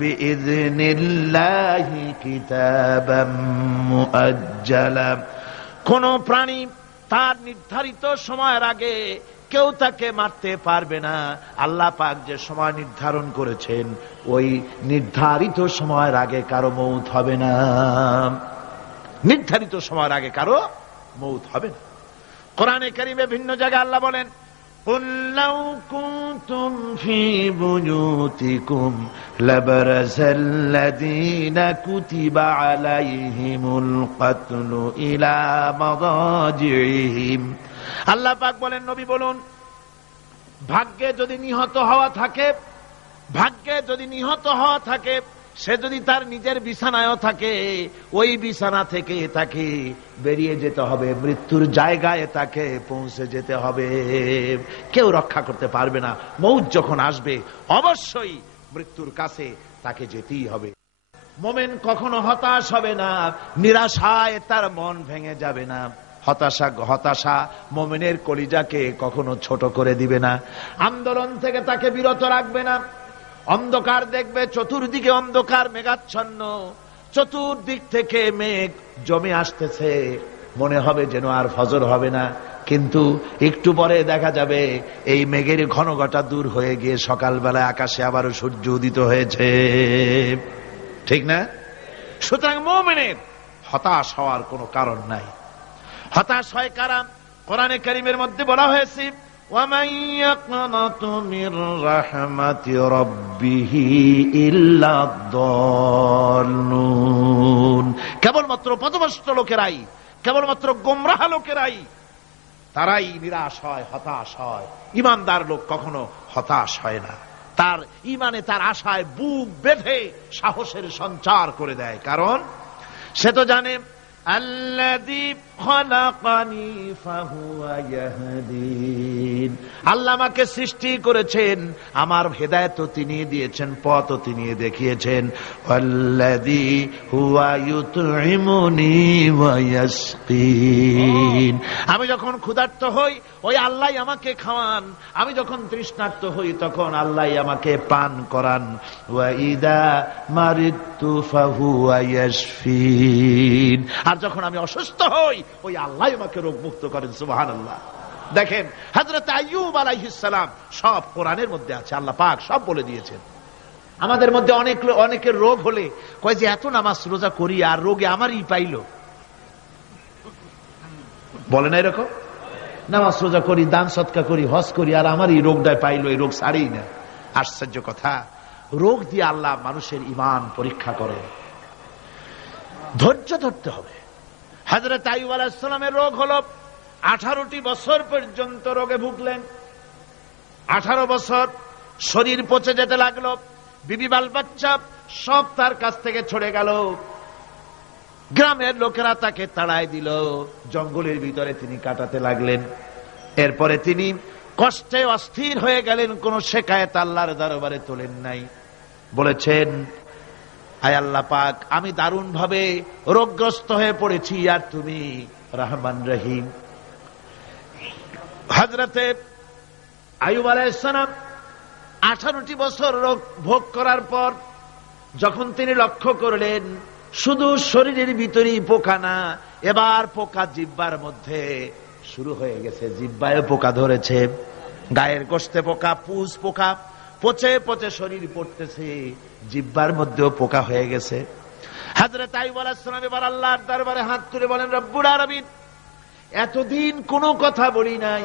বিইذনিল্লাহি কিতাবাম মুআজ্জালা। কোন প্রাণী তার নির্ধারিত সময়ের আগে কেউ তাকে মারতে পারবে না। আল্লাহ পাক যে সময় নির্ধারণ করেছেন, ওই নির্ধারিত সময়ের আগে কারো মৌত হবে না। নির্ধারিত সময়ের আগে কারো মৌত হবে না। কোরআনে কারিমে ভিন্ন জায়গায় আল্লাহ বলেন, কুল লাউ কুনতুম ফি বুয়ুতিকুম লাবারাসাল্লাযীনা কুতিবা আলাইহিমুল কাতলু ইলা মাদাজিহিম। আল্লাহ পাক বলেন, নবী বলুন, ভাগ্যে যদি নিহত হওয়া থাকে, ভাগ্যে যদি নিহত হওয়া থাকে, সে যদি তার নিজের বিছানায়ও থাকে, ওই বিছানা থেকে তাকে বেরিয়ে যেতে হবে, মৃত্যুর জায়গায় তাকে পৌঁছে যেতে হবে। কেউ রক্ষা করতে পারবে না। মৌত যখন আসবে অবশ্যই মৃত্যুর কাছে তাকে যেতেই হবে। মুমিন কখনো হতাশ হবে না, নিরাশায় তার মন ভেঙে যাবে না। হতাশা মুমিনের কলিজাকে কখনো ছোট করে দিবে না, আন্দোলন থেকে তাকে বিরত রাখবে না। অন্ধকার দেখবে, চতুর্দিকে অন্ধকার মেঘাচ্ছন্ন, চতুর্দিক থেকে মেঘ জমে আসতেছে, মনে হবে যেন আর ফজর হবে না। কিন্তু একটু পরে দেখা যাবে এই মেঘের ঘনঘটা দূর হয়ে গিয়ে সকালবেলায় আকাশে আবারও সূর্য উদিত হয়েছে, ঠিক না? সুতরাং মুমিনের হতাশ হওয়ার কোনো কারণ নাই। হতাশ হয় কারা? কোরআনে কারীমের মধ্যে বলা হয়েছে, وَمَنْ يَقْنَطُ مِنْ رَحْمَةِ رَبِّهِ إِلَّا الضَّالُّونَ। কেবলমাত্র পথভ্রষ্ট লোকেরাই, কেবলমাত্র গোমরাহ লোকেরাই তারাই নিরাশ হয়, হতাশ হয়। ঈমানদার লোক কখনো হতাশ হয় না। তার ঈমানে, তার আশায় বুক বেঁধে সাহসের সঞ্চার করে দেয়। কারণ সে তো জানে, আল্লাযী খালাকানি ফাহুয়া ইয়াহদিন। আল্লাহ আমাকে সৃষ্টি করেছেন, আমার হেদায়েত তিনি দিয়েছেন, পথ তিনি দেখিয়েছেন। আল্লাযী হুয়া ইউতঈমুনি ওয়া ইয়াসকিন। আমি যখন ক্ষুধার্ত হই, ওই আল্লাহই আমাকে খাওয়ান। আমি যখন তৃষ্ণার্ত হই, তখন আল্লাহই আমাকে পান করান। ওয়া ইযা মারিদতু ফাহুয়া ইয়াশফিন। আর যখন আমি অসুস্থ হই, ওই আল্লাহ আমাকে রোগ মুক্ত করেন। সুবহানাল্লাহ। দেখেন, হযরত আইয়ুব আলাইহিস সালাম সব কোরআনের মধ্যে আছে, আল্লাহ পাক সব বলে দিয়েছেন। আমাদের মধ্যে অনেকের রোগ হলে কয় যে এত নামাজ রোজা করি আর রোগে আমারই পাইলো। বলে না এরকম? নামাজ রোজা করি, দান সদকা করি, হজ করি, আর আমারই রোগটাই পাইলো, এই রোগ ছাড়েই না। আশ্চর্য কথা, রোগ দিয়ে আল্লাহ মানুষের ঈমান পরীক্ষা করে। ধৈর্য ধরতে হবে। হযরত আইয়ুব আলাইহিস সালামের রোগ হলো, 18টি বছর পর্যন্ত রোগে ভুগলেন। 18 বছর শরীর পচে যেতে লাগলো, বিবি বাল বাচ্চা সব তার কাছ থেকে ছড়ে গেল। গ্রামের লোকেরা তাকে তাড়ায় দিল, জঙ্গলের ভিতরে তিনি কাটাতে লাগলেন। এরপরে তিনি কষ্টে অস্থির হয়ে গেলেন, কোন শিকায়েত আল্লাহর দরবারে তোলেন নাই। বলেছেন, আয় আল্লাহ পাক, আমি দারুণ ভাবে রোগগ্রস্ত হয়ে পড়েছি, আর তুমি রহমান রহিম। হযরতে আইয়ুব আলাইহিস সালাম 18টি বছর রোগ ভোগ করার পর যখন তিনি লক্ষ্য করলেন শুধু শরীরের ভিতরেই পোকা না, এবার পোকা জিহ্বার মধ্যে শুরু হয়ে গেছে, জিহ্বায় পোকা ধরেছে, গায়ের গোশতে পোকা, পুষ পোকা, পচে পচে শরীর পড়তেছে, জিহ্বার মধ্যেও পোকা হয়ে গেছে। হযরত আইয়ুব আলাইহিস সালাম এবার আল্লাহর দরবারে হাত তুলে বলেন, রব্বুল আলামিন, এতদিন কোনো কথা বলি নাই,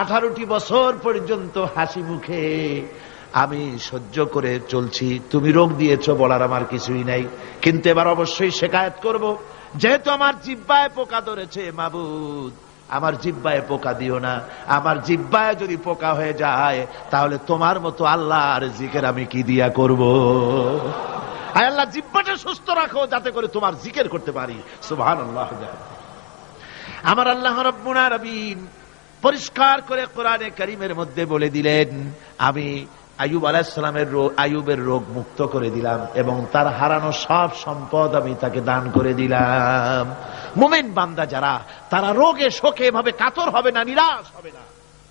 18টি বছর পর্যন্ত হাসি মুখে আমি সহ্য করে চলছি, তুমি রোগ দিয়েছো বলার আমার কিছুই নাই, কিন্তু এবার অবশ্যই শিকায়েত করব। যেহেতু আমার জিহ্বায় পোকা ধরেছে, মাবুদ আমার জিহ্বায় পোকা দিও না। আমার জিহ্বায় যদি পোকা হয়ে যায় তাহলে তোমার মতো আল্লাহর জিকির আমি কি দিয়া করব? আয় আল্লাহ, জিহ্বাটা সুস্থ রাখো যাতে করে তোমার জিকির করতে পারি। সুবহানাল্লাহ। আমার আল্লাহ রাব্বুল আলামিন পরিষ্কার করে কোরআনে কারীমের মধ্যে বলে দিলেন, আমি আইয়ুব আলাইহিস সালামের আইয়ুবের রোগ মুক্ত করে দিলাম এবং তার হারানো সব সম্পদ আমি তাকে দান করে দিলাম। মুমিন বান্দা যারা, তারা রোগে শোকে এভাবে কাতর হবে না, নিরাশ হবে না,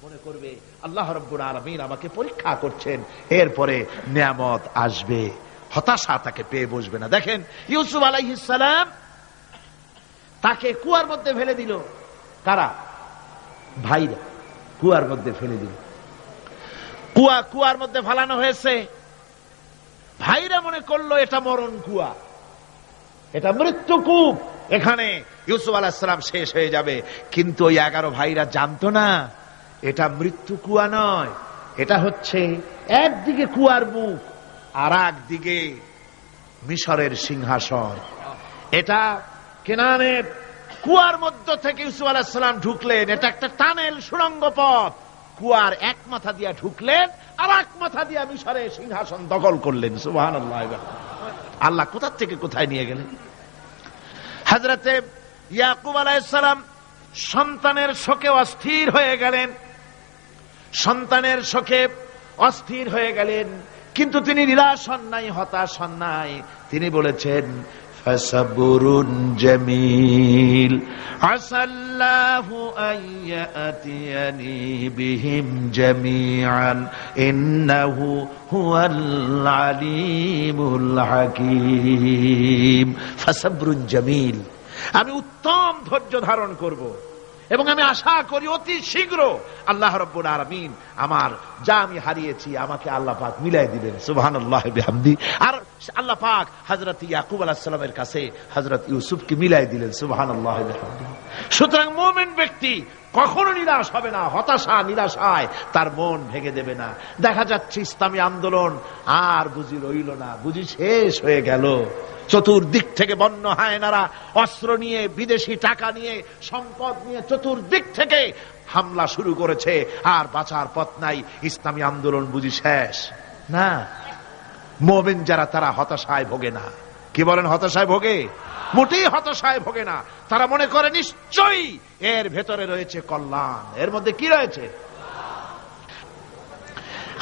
মনে করবে আল্লাহ রাব্বুল আলামিন আমাকে পরীক্ষা করছেন, এরপরে নিয়ামত আসবে। হতাশা তাকে পেয়ে বসবে না। দেখেন ইউসুফ আলাইহিস সালাম, তাকে কুয়ার মধ্যে ফেলে দিল। কারা? ভাইরা কুয়ার মধ্যে ফেলে দিল। কুয়ার মধ্যে ফেলানো হয়েছে। ভাইরা মনে করলো এটা মরণ কুয়া, এটা মৃত্যু কূপ, এখানে ইউসুফ আলাইহিস সালাম শেষ হয়ে যাবে। কিন্তু ওই 11 ভাইরা জানতো না এটা মৃত্যু কুয়া নয়, এটা হচ্ছে একদিকে কুয়ার মুখ আর একদিকে মিশরের সিংহাসন। এটা কেনানের কুয়ার মধ্য থেকে ইউসুফ আলাইহিস সালাম ঢুকলেন। এটা একটা টানেল, সুড়ঙ্গ পথ। কুয়ার এক মাথা দিয়া ঢুকলেন, আর এক মাথা দিয়া মিশরের সিংহাসন দখল করলেন। সুবহানাল্লাহ। আল্লাহ কোথা থেকে কোথায় নিয়ে গেলেন। হযরতে ইয়াকুব আলাইহিস সালাম সন্তানের শোকে অস্থির হয়ে গেলেন, সন্তানের শোকে অস্থির হয়ে গেলেন। কিন্তু তিনি নিরাশ হন নাই, হতাশ হন নাই। তিনি বলেছেন, ফাসাবরুন জামিল আসাল্লাহু আইয়াতিয়ানি বিহিম জামিআন ইন্নাহু হুয়াল আলিমুল হাকীম। ফাসাবরুন জামিল, আমি উত্তম ধৈর্য ধারণ করব এবং আমি আশা করি অতি শীঘ্র আল্লাহ রাব্বুল আলামিন আমার যা আমি হারিয়েছি আমাকে আল্লাহ পাক মিলাই দিবেন। সুবহানাল্লাহ বিহামদি। আর আল্লাহ পাক হযরত ইয়াকুব আলাইহিস সালামের কাছে হযরত ইউসুফকে মিলাই দিলেন। সুবহানাল্লাহ বিহামদি। সুতরাং মুমিন ব্যক্তি কখনো নিরাশ হবে না, হতাশা নিরাশায় তার মন ভেঙে দেবে না। দেখা যাচ্ছে ইসলামী আন্দোলন আর বুঝি রইল না, বুঝি শেষ হয়ে গেল। চতুর্দিক থেকে বন্য হায়নারা অস্ত্র নিয়ে, বিদেশি টাকা নিয়ে, সম্পদ নিয়ে চতুর্দিক থেকে হামলা শুরু করেছে, আর বাঁচার পথ নাই। ইসলামী আন্দোলন বুঝি শেষ না। মুমিন যারা, তারা হতাশায় ভোগে না। কি বলেন? হতাশায় ভোগে? মোটেই হতাশায় ভোগে না। তারা মনে করে নিশ্চয়ই এর ভেতরে রয়েছে কল্যাণ। এর মধ্যে কি রয়েছে?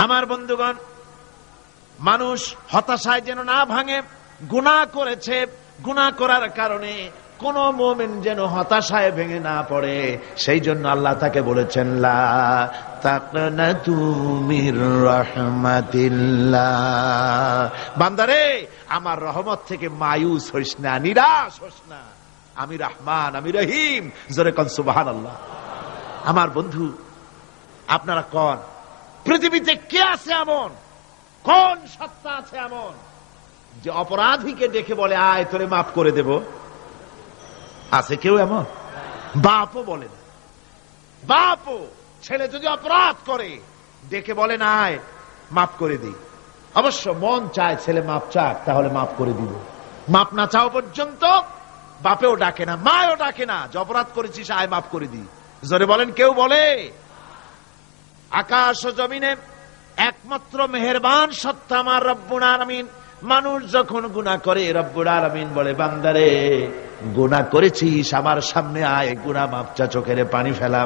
আমার বন্ধুগণ, মানুষ হতাশায় যেন না ভাঙে। গুনাহ করেছে, গুনাহ করার কারণে কোন মুমিন যেন হতাশায় ভেঙে না পড়ে, সেই জন্য আল্লাহ তাকে বলেছেন, লা তাকনাতু মির রাহমাতিল্লাহ। বান্দারে, আমার রহমত থেকে মায়ুস হইস না, নিরাশ হইস না। আমি রহমান, আমি রহিম। জোরে কোন সুবহানাল্লাহ। আমার বন্ধু, আপনারা কোন পৃথিবীতে কে আছে এমন, কোন সত্তা আছে এমন যে অপরাধীকে দেখে বলে আয় তোরে মাফ করে দেব? আছে কেউ এমন? বাপও বলে না। বাপও ছেলে যদি অপরাধ করে দেখে বলে না আয় মাফ করে দিই। অবশ্য মন চায় ছেলে মাফ চাক, তাহলে মাফ করে দিব। মাফ না চাও পর্যন্ত বাপেও ডাকে না, মাও ডাকে না যে অপরাধ করেছিস আয় মাফ করে দিই। জোরে বলেন, কেউ বলে? আকাশ ও জমিনে একমাত্র মেহেরবান সত্তা আমার রব্বুল আলামিন। মানুষ যখন গুনাহ করে, রব্বুল আলামিন বলে, বান্দারে গুনাহ করেছিস, আমার সামনে আয়, গুনাহ মাফ চা, চোখের পানি ফেলা।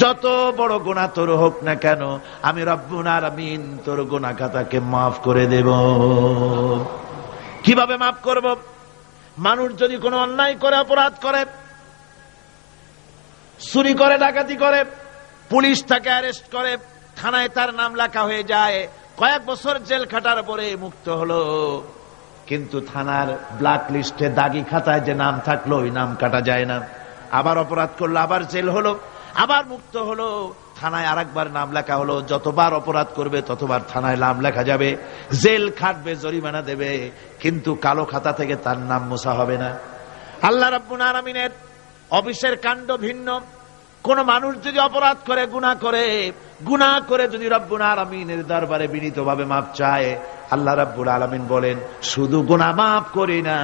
যত বড় গুনাহ তোর হোক না কেন, আমি রব্বুল আলামিন তোর গুনাহ খাতাকে মাফ করে দেব। কিভাবে মাফ করব? মানুষ যদি কোনো অন্যায় করে, অপরাধ করে, চুরি করে, ডাকাতি করে, পুলিশ তাকে অ্যারেস্ট করে, থানায় তার নাম লেখা হয়ে যায়, কয়েক বছর জেল খাটার পরে মুক্ত হলো। কিন্তু থানার ব্ল্যাক লিস্টে, দাগি খাতায় যে নাম থাকলো, ওই নাম কাটা যায় না। আবার অপরাধ করলো, আবার জেল হলো, আবার মুক্ত হলো, থানায় আরেকবার নাম লেখা হলো। যতবার অপরাধ করবে ততবার থানায় নাম লেখা যাবে, জেল খাটবে, জরিমানা দেবে, কিন্তু কালো খাতা থেকে তার নাম মোছা হবে না। আল্লাহ রাব্বুল আলামিনের অফিসের কাণ্ড ভিন্ন। কোন মানুষ যদি অপরাধ করে, গুনাহ করে যদি রব্বুল আলামিনের দরবারে বিনীতভাবে মাপ চায়, আল্লাহ রাব্বুল আলামিন বলেন, শুধু গুনাহ মাফ করি না,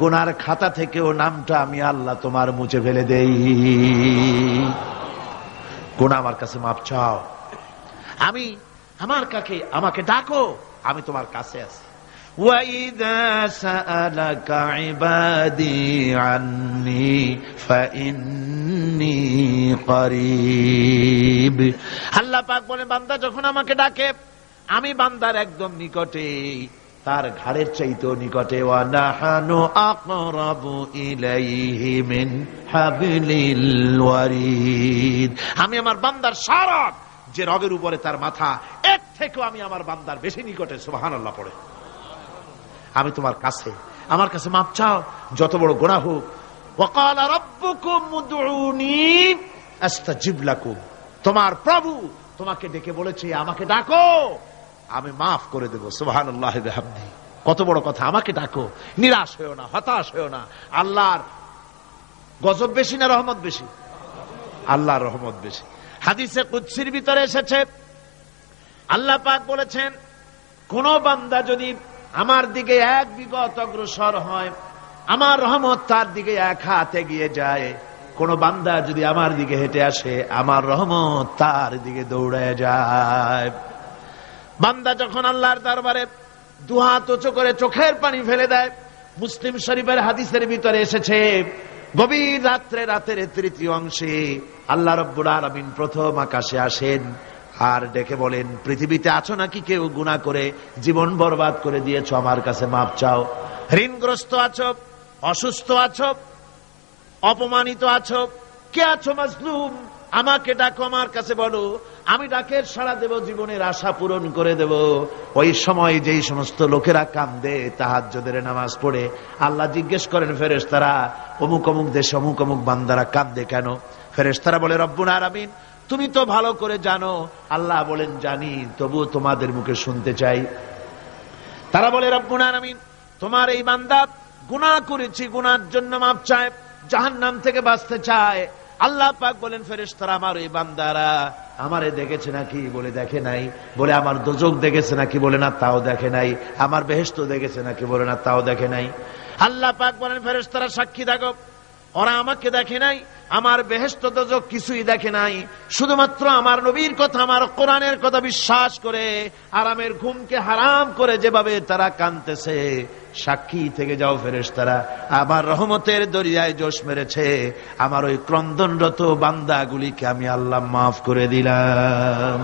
গুনার খাতা থেকেও নামটা আমি আল্লাহ তোমার মুছে ফেলে দেই। গুনাহ আমার কাছে মাফ চাও, আমাকে ডাকো, আমি তোমার কাছে আছি। وَإِذَا سَأَلَكَ عِبَادِي عَنِّي فَإِنِّي قَرِيبٌ। আল্লাহ পাক বলেন, বান্দা যখন আমাকে ডাকে, আমি বান্দার একদম নিকটে, তার ঘাড়ের চাইতেও নিকটে। وَنَحْنُ أَقْرَبُ إِلَيْهِ مِنْ حَبْلِ الْوَرِيدِ। আমি আমার বান্দার সারা যে রগের উপরে তার মাথা, এর থেকেও আমি আমার বান্দার বেশি নিকটে। সুবহানাল্লাহ পড়ে। আমি তোমার কাছে, আমার কাছে মাপ চাও, যত বড় গুনাহ হোক। وَقَالَ رَبُّكُمْ উদউনি আস্তাজিব লাকুম। তোমার প্রভু তোমাকে ডেকে বলেছে, আমাকে ডাকো, আমি মাফ করে দেব। সুবহানাল্লাহি ওয়া বিহামদিহি। কত বড় কথা, আমাকে ডাকো, নিরাশ হয়ো না, হতাশ হয়ো না। আল্লাহর গজব বেশি না রহমত বেশি? আল্লাহর রহমত বেশি। হাদিসে কুদসির ভিতরে এসেছে, আল্লাহ পাক বলেছেন, কোন বান্দা যদি আমার দিকে এক বিগত অগ্রসর হয়, আমার রহমত তার দিকে এক হাত এগিয়ে যায়। কোন বান্দা যদি আমার দিকে হেঁটে আসে, আমার রহমত তার দিকে দৌড়ে যায়। বান্দা যখন আল্লাহর দরবারে দুহাত উঁচু করে চোখের পানি ফেলে দেয়, মুসলিম শরীফের হাদিসের ভিতরে এসেছে, গভীর রাত্রে, রাতের তৃতীয় অংশে আল্লাহ রাব্বুল আলামিন প্রথম আকাশে আসেন আর ডেকে বলেন, পৃথিবীতে আছো নাকি কেউ গুনাহ করে জীবন বরবাদ করে দিয়েছো, আমার কাছে মাপ চাও। ঋণগ্রস্ত আছো, অসুস্থ আছো, অপমানিত আছো, কে আছো মাজলুম, আমাকে ডাকো, আমার কাছে বলো, আমি ডাকের সাড়া দেব, জীবনের আশা পূরণ করে দেব। ওই সময় যেই সমস্ত লোকেরা কান্দে, তাহাজ্জুদের নামাজ পড়ে, আল্লাহ জিজ্ঞেস করেন ফেরেশতারা, অমুক অমুক দেশে অমুক অমুক বান্দারা কান্দে কেন? ফেরেশতারা বলে, রব্বুল আলামিন তুমি তো ভালো করে জানো। আল্লাহ বলেন, জানি, তবুও তোমাদের মুখে শুনতে চাই। তারা বলে, রব্বুল আলামিন তোমার এই বান্দা গুনাহ করেছি, গুনার জন্য মাপ চায়, জাহান্নাম থেকে বাঁচতে চায়। আল্লাহ পাক বলেন, ফেরেশতারা আমার এই বান্দারা আমারে দেখেছে নাকি? বলে দেখে নাই। বলে আমার দোজখ দেখেছে নাকি? বলে না, তাও দেখে নাই। আমার বেহেশত দেখেছে নাকি? বলে না, তাও দেখে নাই। আল্লাহ পাক বলেন, ফেরেশতারা সাক্ষী থাকো, ওরা আমাকে দেখে নাই, আমার বেহেশত দোজখ কিছুই দেখে নাই, শুধুমাত্র আমার নবীর কথা, আমার কোরআনের কথা বিশ্বাস করে আরামের ঘুমকে হারাম করে যেভাবে তারা কাঁদতেছে, সাক্ষী থেকে যাও ফেরেশতারা, আমার রহমতের দরিয়ায় জোশ মেরেছে, আমার ওই ক্রন্দনরত বান্দাগুলিকে আমি আল্লাহ মাফ করে দিলাম।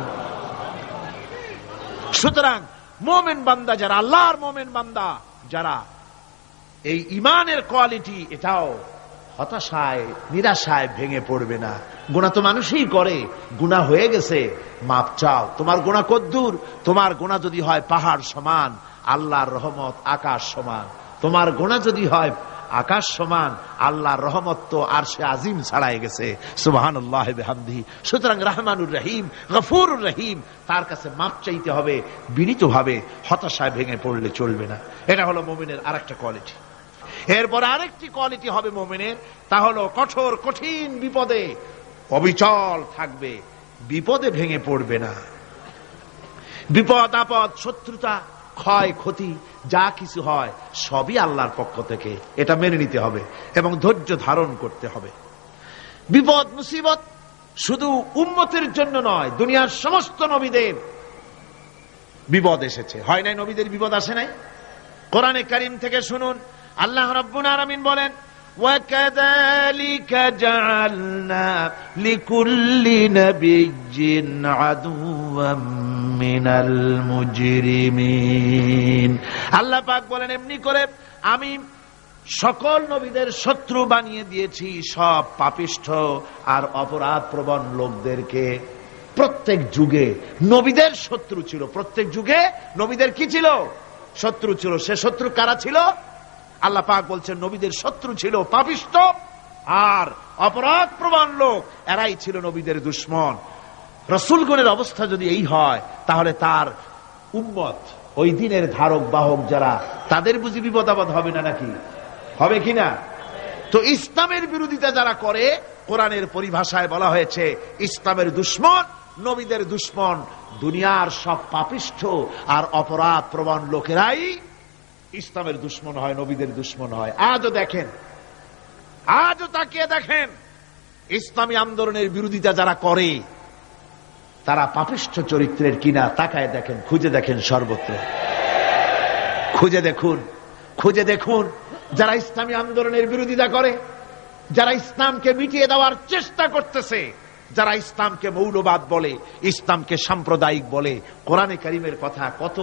সুতরাং মুমিন বান্দা যারা, আল্লাহর মুমিন বান্দা যারা, এই ঈমানের কোয়ালিটি, এটাও হতাশায় নিরাশায় ভেঙে পড়বে না। গুনাহ তো মানুষই করে, গুনাহ হয়ে গেছে, মাপ চাও। তোমার গুনাহ কদ্দুর? তোমার গুনাহ যদি হয় পাহাড় সমান, আল্লাহর রহমত আকাশ সমান। তোমার গুনাহ যদি হয় আকাশ সমান, আল্লাহর রহমত তো আরশে আজিম ছাড়াই গেছে। সুবহানাল্লাহি ওয়া বিহামদিহি। সুতরাং রহমানুর রহিম, গফুরুর রহিম, তার কাছে মাপ চাইতে হবে বিনীতভাবে, হতাশায় ভেঙে পড়লে চলবে না। এটা হলো মুমিনের আরেকটা কোয়ালিটি। এরপর আরেকটি কোয়ালিটি হবে মুমিনের, তা হলো কঠোর কঠিন বিপদে অবিচল থাকবে, বিপদে ভেঙে পড়বে না। বিপদ আপদ, শত্রুতা, ক্ষয় ক্ষতি যা কিছু হয় সবই আল্লাহর পক্ষ থেকে, এটা মেনে নিতে হবে এবং ধৈর্য ধারণ করতে হবে। বিপদ মুসিবত শুধু উম্মতের জন্য নয়, দুনিয়ার সমস্ত নবীদের বিপদ এসেছে, হয় নাই? নবীদের বিপদ আসে নাই? কোরআনে কারীম থেকে শুনুন, আল্লাহ রাব্বুল আলামিন বলেন, وَكَذَلِكَ جَعَلْنَا لِكُلِّ نَبِيٍّ عَدُوًّا مِنَ الْمُجْرِمِينَ। আল্লাহ পাক বলেন, এমনি করে আমি সকল নবীদের শত্রু বানিয়ে দিয়েছি, সব পাপিষ্ঠ আর অপরাধ প্রবণ লোকদেরকে। প্রত্যেক যুগে নবীদের শত্রু ছিল, প্রত্যেক যুগে নবীদের কি ছিল? শত্রু ছিল। সে শত্রু কারা ছিল? আল্লাহ পাক বলছেন, নবীদের শত্রু ছিল পাপিষ্ঠ আর অপরাধ প্রবণ লোক, এরাই ছিল নবীদের দুশমন। রাসূলগণের অবস্থা যদি এই হয়, তাহলে তার উম্মত, ওই দিনের ধারক বাহক যারা, তাদের বুঝি বিপদ আপদ হবে না? নাকি হবে কিনা? তো ইসলামের বিরোধিতা যারা করে, কোরআনের পরিভাষায় বলা হয়েছে ইসলামের দুশমন, নবীদের দুশমন, দুনিয়ার সব পাপিষ্ঠ আর অপরাধ প্রবণ লোকেরাই ইসলামের দুশমন হয়, নবীদের দুশমন হয়। আজও দেখেন, আজও তাকিয়ে দেখেন, ইসলামী আন্দোলনের বিরোধিতা যারা করে তারা পাপিষ্ঠ চরিত্রের কিনা তাকায় দেখেন, খুঁজে দেখেন, সর্বত্র খুঁজে দেখুন, খুঁজে দেখুন। যারা ইসলামী আন্দোলনের বিরোধিতা করে, যারা ইসলামকে মিটিয়ে দেওয়ার চেষ্টা করতেছে, যারা ইসলামকে মৌলবাদ বলে, ইসলামকে সাম্প্রদায়িক বলে, কোরআনে কারীমের কথা কত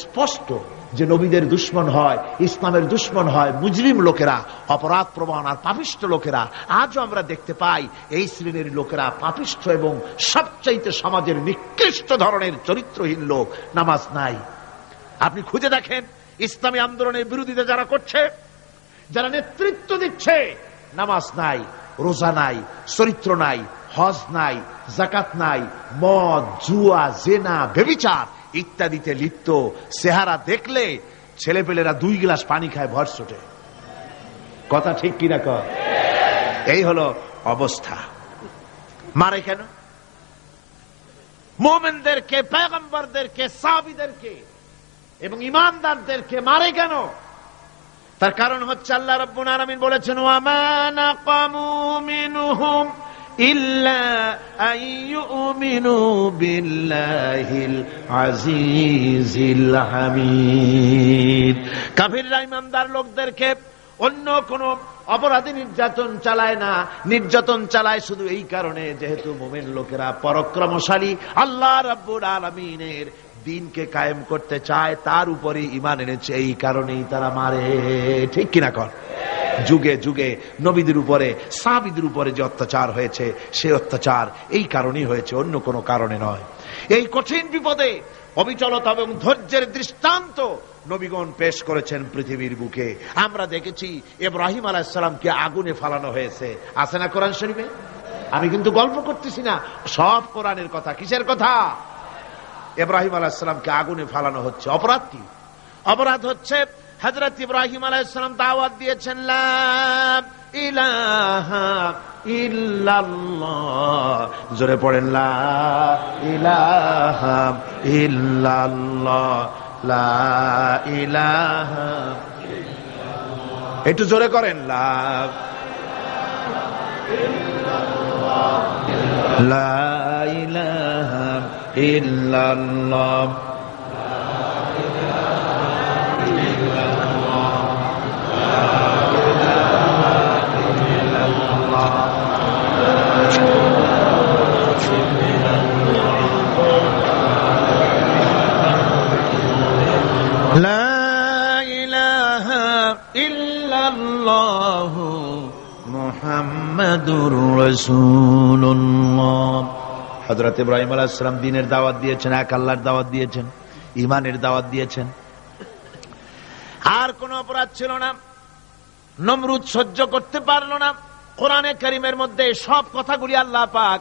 স্পষ্ট যে নবীদের দুশমন হয়, ইসলামের দুশমন হয় মুজরিম লোকেরা, অপরাধ প্রবণ আর পাপিষ্ঠ লোকেরা। আজও আমরা দেখতে পাই এই শ্রেণীর লোকেরা পাপিষ্ঠ এবং সবচাইতে সমাজের নিকৃষ্ট ধরনের চরিত্রহীন লোক। নামাজ নাই। আপনি খুঁজে দেখেন, ইসলামী আন্দোলনের বিরোধিতা যারা করছে, যারা নেতৃত্ব দিচ্ছে, নামাজ নাই, রোজা নাই, চরিত্র নাই, হজ নাই, যাকাত নাই, মদ, জুয়া, জেনা, ব্যভিচার ইত্যাদিতে লিপ্ত। চেহারা দেখলে ছেলেপেলেরা 2 গ্লাস পানি খায় ভরসটে। কথা ঠিক কিনা কর? এই হলো অবস্থা। মারে কেন? মুমিনদেরকে, পয়গম্বরদেরকে, সাহাবীদেরকে এবং ঈমানদারদেরকে মারে কেন? তার কারণ হচ্ছে আল্লাহ রাব্বুল আলামিন বলেছেন, ওয়া মা নাকামু মিনহুম ইল্লা আইয়ুমিনু বিল্লাহিল আজিজিল হামিদ। কাফিররা ঈমানদার লোকদেরকে অন্য কোন অপরাধী নির্যাতন চালায় না, নির্যাতন চালায় শুধু এই কারণে যেহেতু মুমিন লোকেরা পরাক্রমশালী, আল্লাহ রাব্বুল আলামিনের দিনকে কায়েম করতে চায়, তার উপরে ঈমান এনেছে, এই কারণেই তারা মারে। ঠিক কিনা কর? যুগে যুগে নবীদের উপরে, সাহাবীদের উপরে যে অত্যাচার হয়েছে, সে অত্যাচার এই কারণেই হয়েছে, অন্য কোনো কারণে নয়। এই কঠিন বিপদে অবিচলতা এবং ধৈর্যের দৃষ্টান্ত নবীগণ পেশ করেছেন পৃথিবীর বুকে। আমরা দেখেছি ইব্রাহিম আলাইহিস সালামকে আগুনে ফালানো হয়েছে, আছে না কোরআন শরীফে? আমি কিন্তু গল্প করতেছি না, সব কোরআনের কথা। কিসের কথা? ইব্রাহিম আলাইহিস সালামকে আগুনে ফালানো হচ্ছে। অপরাধ কি? অপরাধ হচ্ছে হযরত ইব্রাহিম আলাইহিস সালাম দাওয়াত দিয়েছেন, লা ইলাহা ইল্লাল্লাহ। জোরে পড়েন, লা ইলাহা ইল্লাল্লাহ, লা ইলাহা ইল্লাল্লাহ। একটু জোরে করেন, লা ইলাহা ইল্লাল্লাহ। মুহাম্মাদুর রাসূলুল্লাহ। হযরত ইব্রাহিম আলাইহিস সালাম দ্বীনের দাওয়াত দিয়েছেন, এক আল্লাহর দাওয়াত দিয়েছেন, ঈমানের দাওয়াত দিয়েছেন। আর কোন অপরাধ ছিল না। নমরুদ সহ্য করতে পারল না। কোরআনে কারীমের মধ্যে সব কথাগুলি আল্লাহ পাক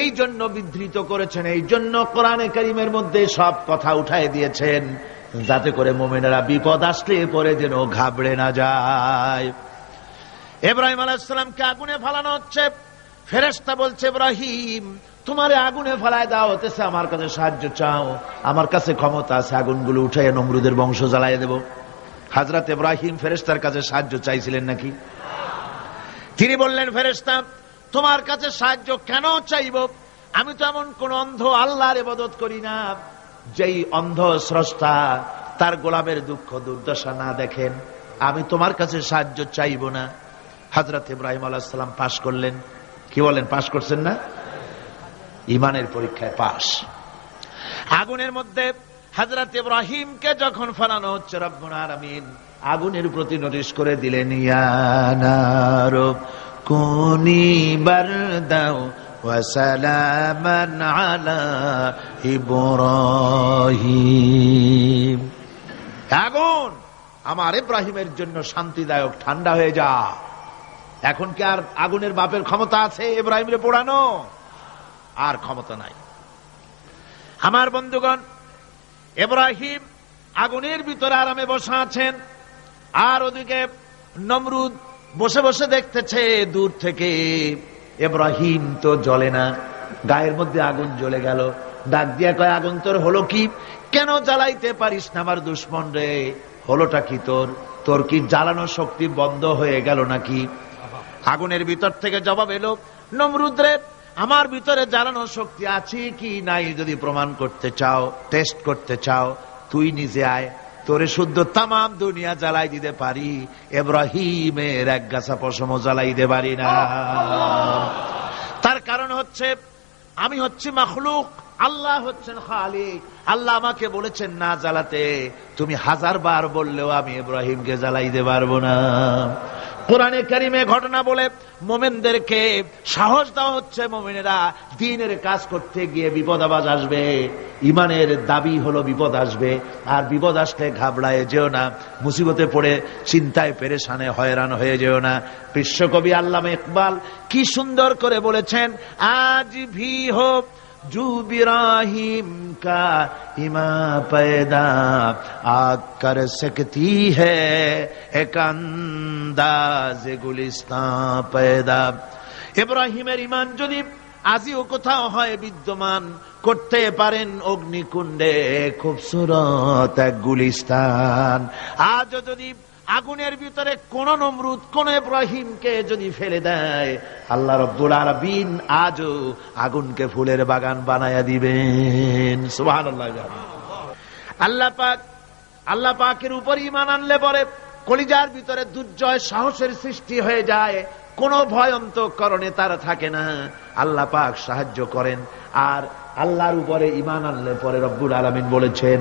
এই জন্য বিধৃত করেছেন, এই জন্য কোরআনে কারীমের মধ্যে সব কথা উঠায় দিয়েছেন, যাতে করে মুমিনেরা বিপদ আসলে পরে যেন ঘাবড়ে না যায়। ইব্রাহিম আলাইহিস সালামকে আগুনে ফালানো হচ্ছে। ফেরেশতা বলছে, ইব্রাহিম তোমারে আগুনে ফালায় দেওয়া হতেছে, আমার কাছে সাহায্য চাও, আমার কাছে ক্ষমতা আছে, আগুনগুলো উঠাইয়া নমরুদের বংশ জ্বালাইয়া দেব। হযরত ইব্রাহিম ফেরেশতার কাছে সাহায্য চাইছিলেন নাকি? তিনি বললেন, ফেরেশতা তোমার কাছে সাহায্য কেন চাইব? আমি তো এমন কোন অন্ধ আল্লাহর ইবাদত করি না যেই অন্ধ স্রষ্টা তার গোলামের দুঃখ দুর্দশা না দেখেন। আমি তোমার কাছে সাহায্য চাইব না। হযরত ইব্রাহিম আলাইহিস সালাম পাশ করলেন। কি বলেন, পাশ করছেন না? ঈমানের পরীক্ষায় পাশ। আগুনের মধ্যে হযরত ইব্রাহিমকে যখন ফালানো হচ্ছে, রব্বুল আলামিন আগুনের প্রতি নোটিশ করে দিলেন, ইয়া নারু কুনি বারদাও ওয়া সালামান আলা ইব্রাহিম। আগুন আমার ইব্রাহিমের জন্য শান্তিদায়ক, ঠান্ডা হয়ে যা। এখন কি আর আগুনের বাপের ক্ষমতা আছে ইব্রাহিমরে পোড়ানো? আর ক্ষমতা নাই। আমার বন্ধুগণ, ইব্রাহিম আগুনের ভিতরে আরামে বসা আছেন, আর ওদিকে নমরুদ বসে বসে দেখতেছে দূর থেকে। ইব্রাহিম তো জ্বলে না, গায়ের মধ্যে আগুন জ্বলে গেল। ডাক দিয়া কয়, আগুন তোর হলো কি? কেন জ্বালাইতে পারিস না আমার দুশমন রে? হলোটা কি তোর? তোর কি জ্বালানো শক্তি বন্ধ হয়ে গেল নাকি? আগুনের ভিতর থেকে জবাব এলো, নমরুদ রে, আমার ভিতরে জ্বালানো শক্তি আছে কি নাই যদি প্রমাণ করতে চাও, টেস্ট করতে চাও, তুই নিজে আয়, তোরে শুদ্ধ তামাম দুনিয়া জ্বালাই দিতে পারি, ইব্রাহিমের এক গাছা পশম জ্বালাই দিতে পারি না। তার কারণ হচ্ছে আমি হচ্ছি মাখলুক, আল্লাহ হচ্ছেন খালিক। আল্লাহ আমাকে বলেছেন না জ্বালাতে, তুমি 1000 বার বললেও আমি ইব্রাহিমকে জ্বালাইতে পারবো না। কোরআনে কারিমে ঘটনা বলে মোমেনদেরকে সাহস দেওয়া হচ্ছে, মোমেনেরা দ্বীনের কাজ করতে গিয়ে বিপদ আবাজ আসবে, ইমানের দাবি হলো বিপদ আসবে, আর বিপদ আসলে ঘাবড়ায় যেও না, মুসিবতে পড়ে চিন্তায় পেরেশানে হয়রান হয়ে যেও না। বিশ্বকবি আল্লামা ইকবাল কি সুন্দর করে বলেছেন, আজ ভি হোক জু ইব্রাহিম কা ইমা पैदा आग कर सकती है एक अंदाज गुलिस्तान पैदा। ইব্রাহিমের ইমান যদি আজিও কোথাও হয় বিদ্যমান, করতে পারেন অগ্নিকুণ্ডে খুবসুরত এক গুলিস্তান। আজও যদি আগুনের ভিতরে কোন নমরুদ কোন ইব্রাহিমকে যদি ফেলে দেয়, আল্লাহ রাব্বুল আলামিন আজও আগুনকে ফুলের বাগান বানায়া দিবেন। সুবহানাল্লাহ। আল্লাহ পাকের উপর ঈমান আনলে পরে কলিজার ভিতরে দুর্জয় সাহসের সৃষ্টি হয়ে যায়, কোন ভয়ন্তকরণে তার থাকে না। আল্লাহ পাক সাহায্য করেন। আর আল্লাহর উপরে ঈমান আনলে পরে রব্বুল আলামিন বলেছেন,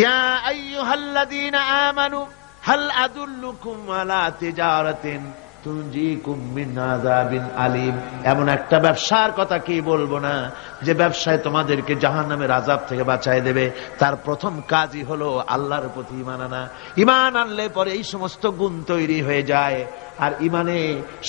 ইয়া আইয়ুহাল্লাযীনা আমানু হাল আদুল্লুকুম আলা তিজারাতিন তুনজিকুম মিন আযাবিন আলীম। এমন একটা ব্যবসার কথা কি বলবো না যে ব্যবসায় তোমাদেরকে জাহান্নামের আযাব থেকে বাঁচায় দেবে। তার প্রথম কাজই হলো আল্লাহর প্রতি ঈমান আনা। ঈমান আনলে পরে এই সমস্ত গুণ তৈরি হয়ে যায়। আর ঈমানে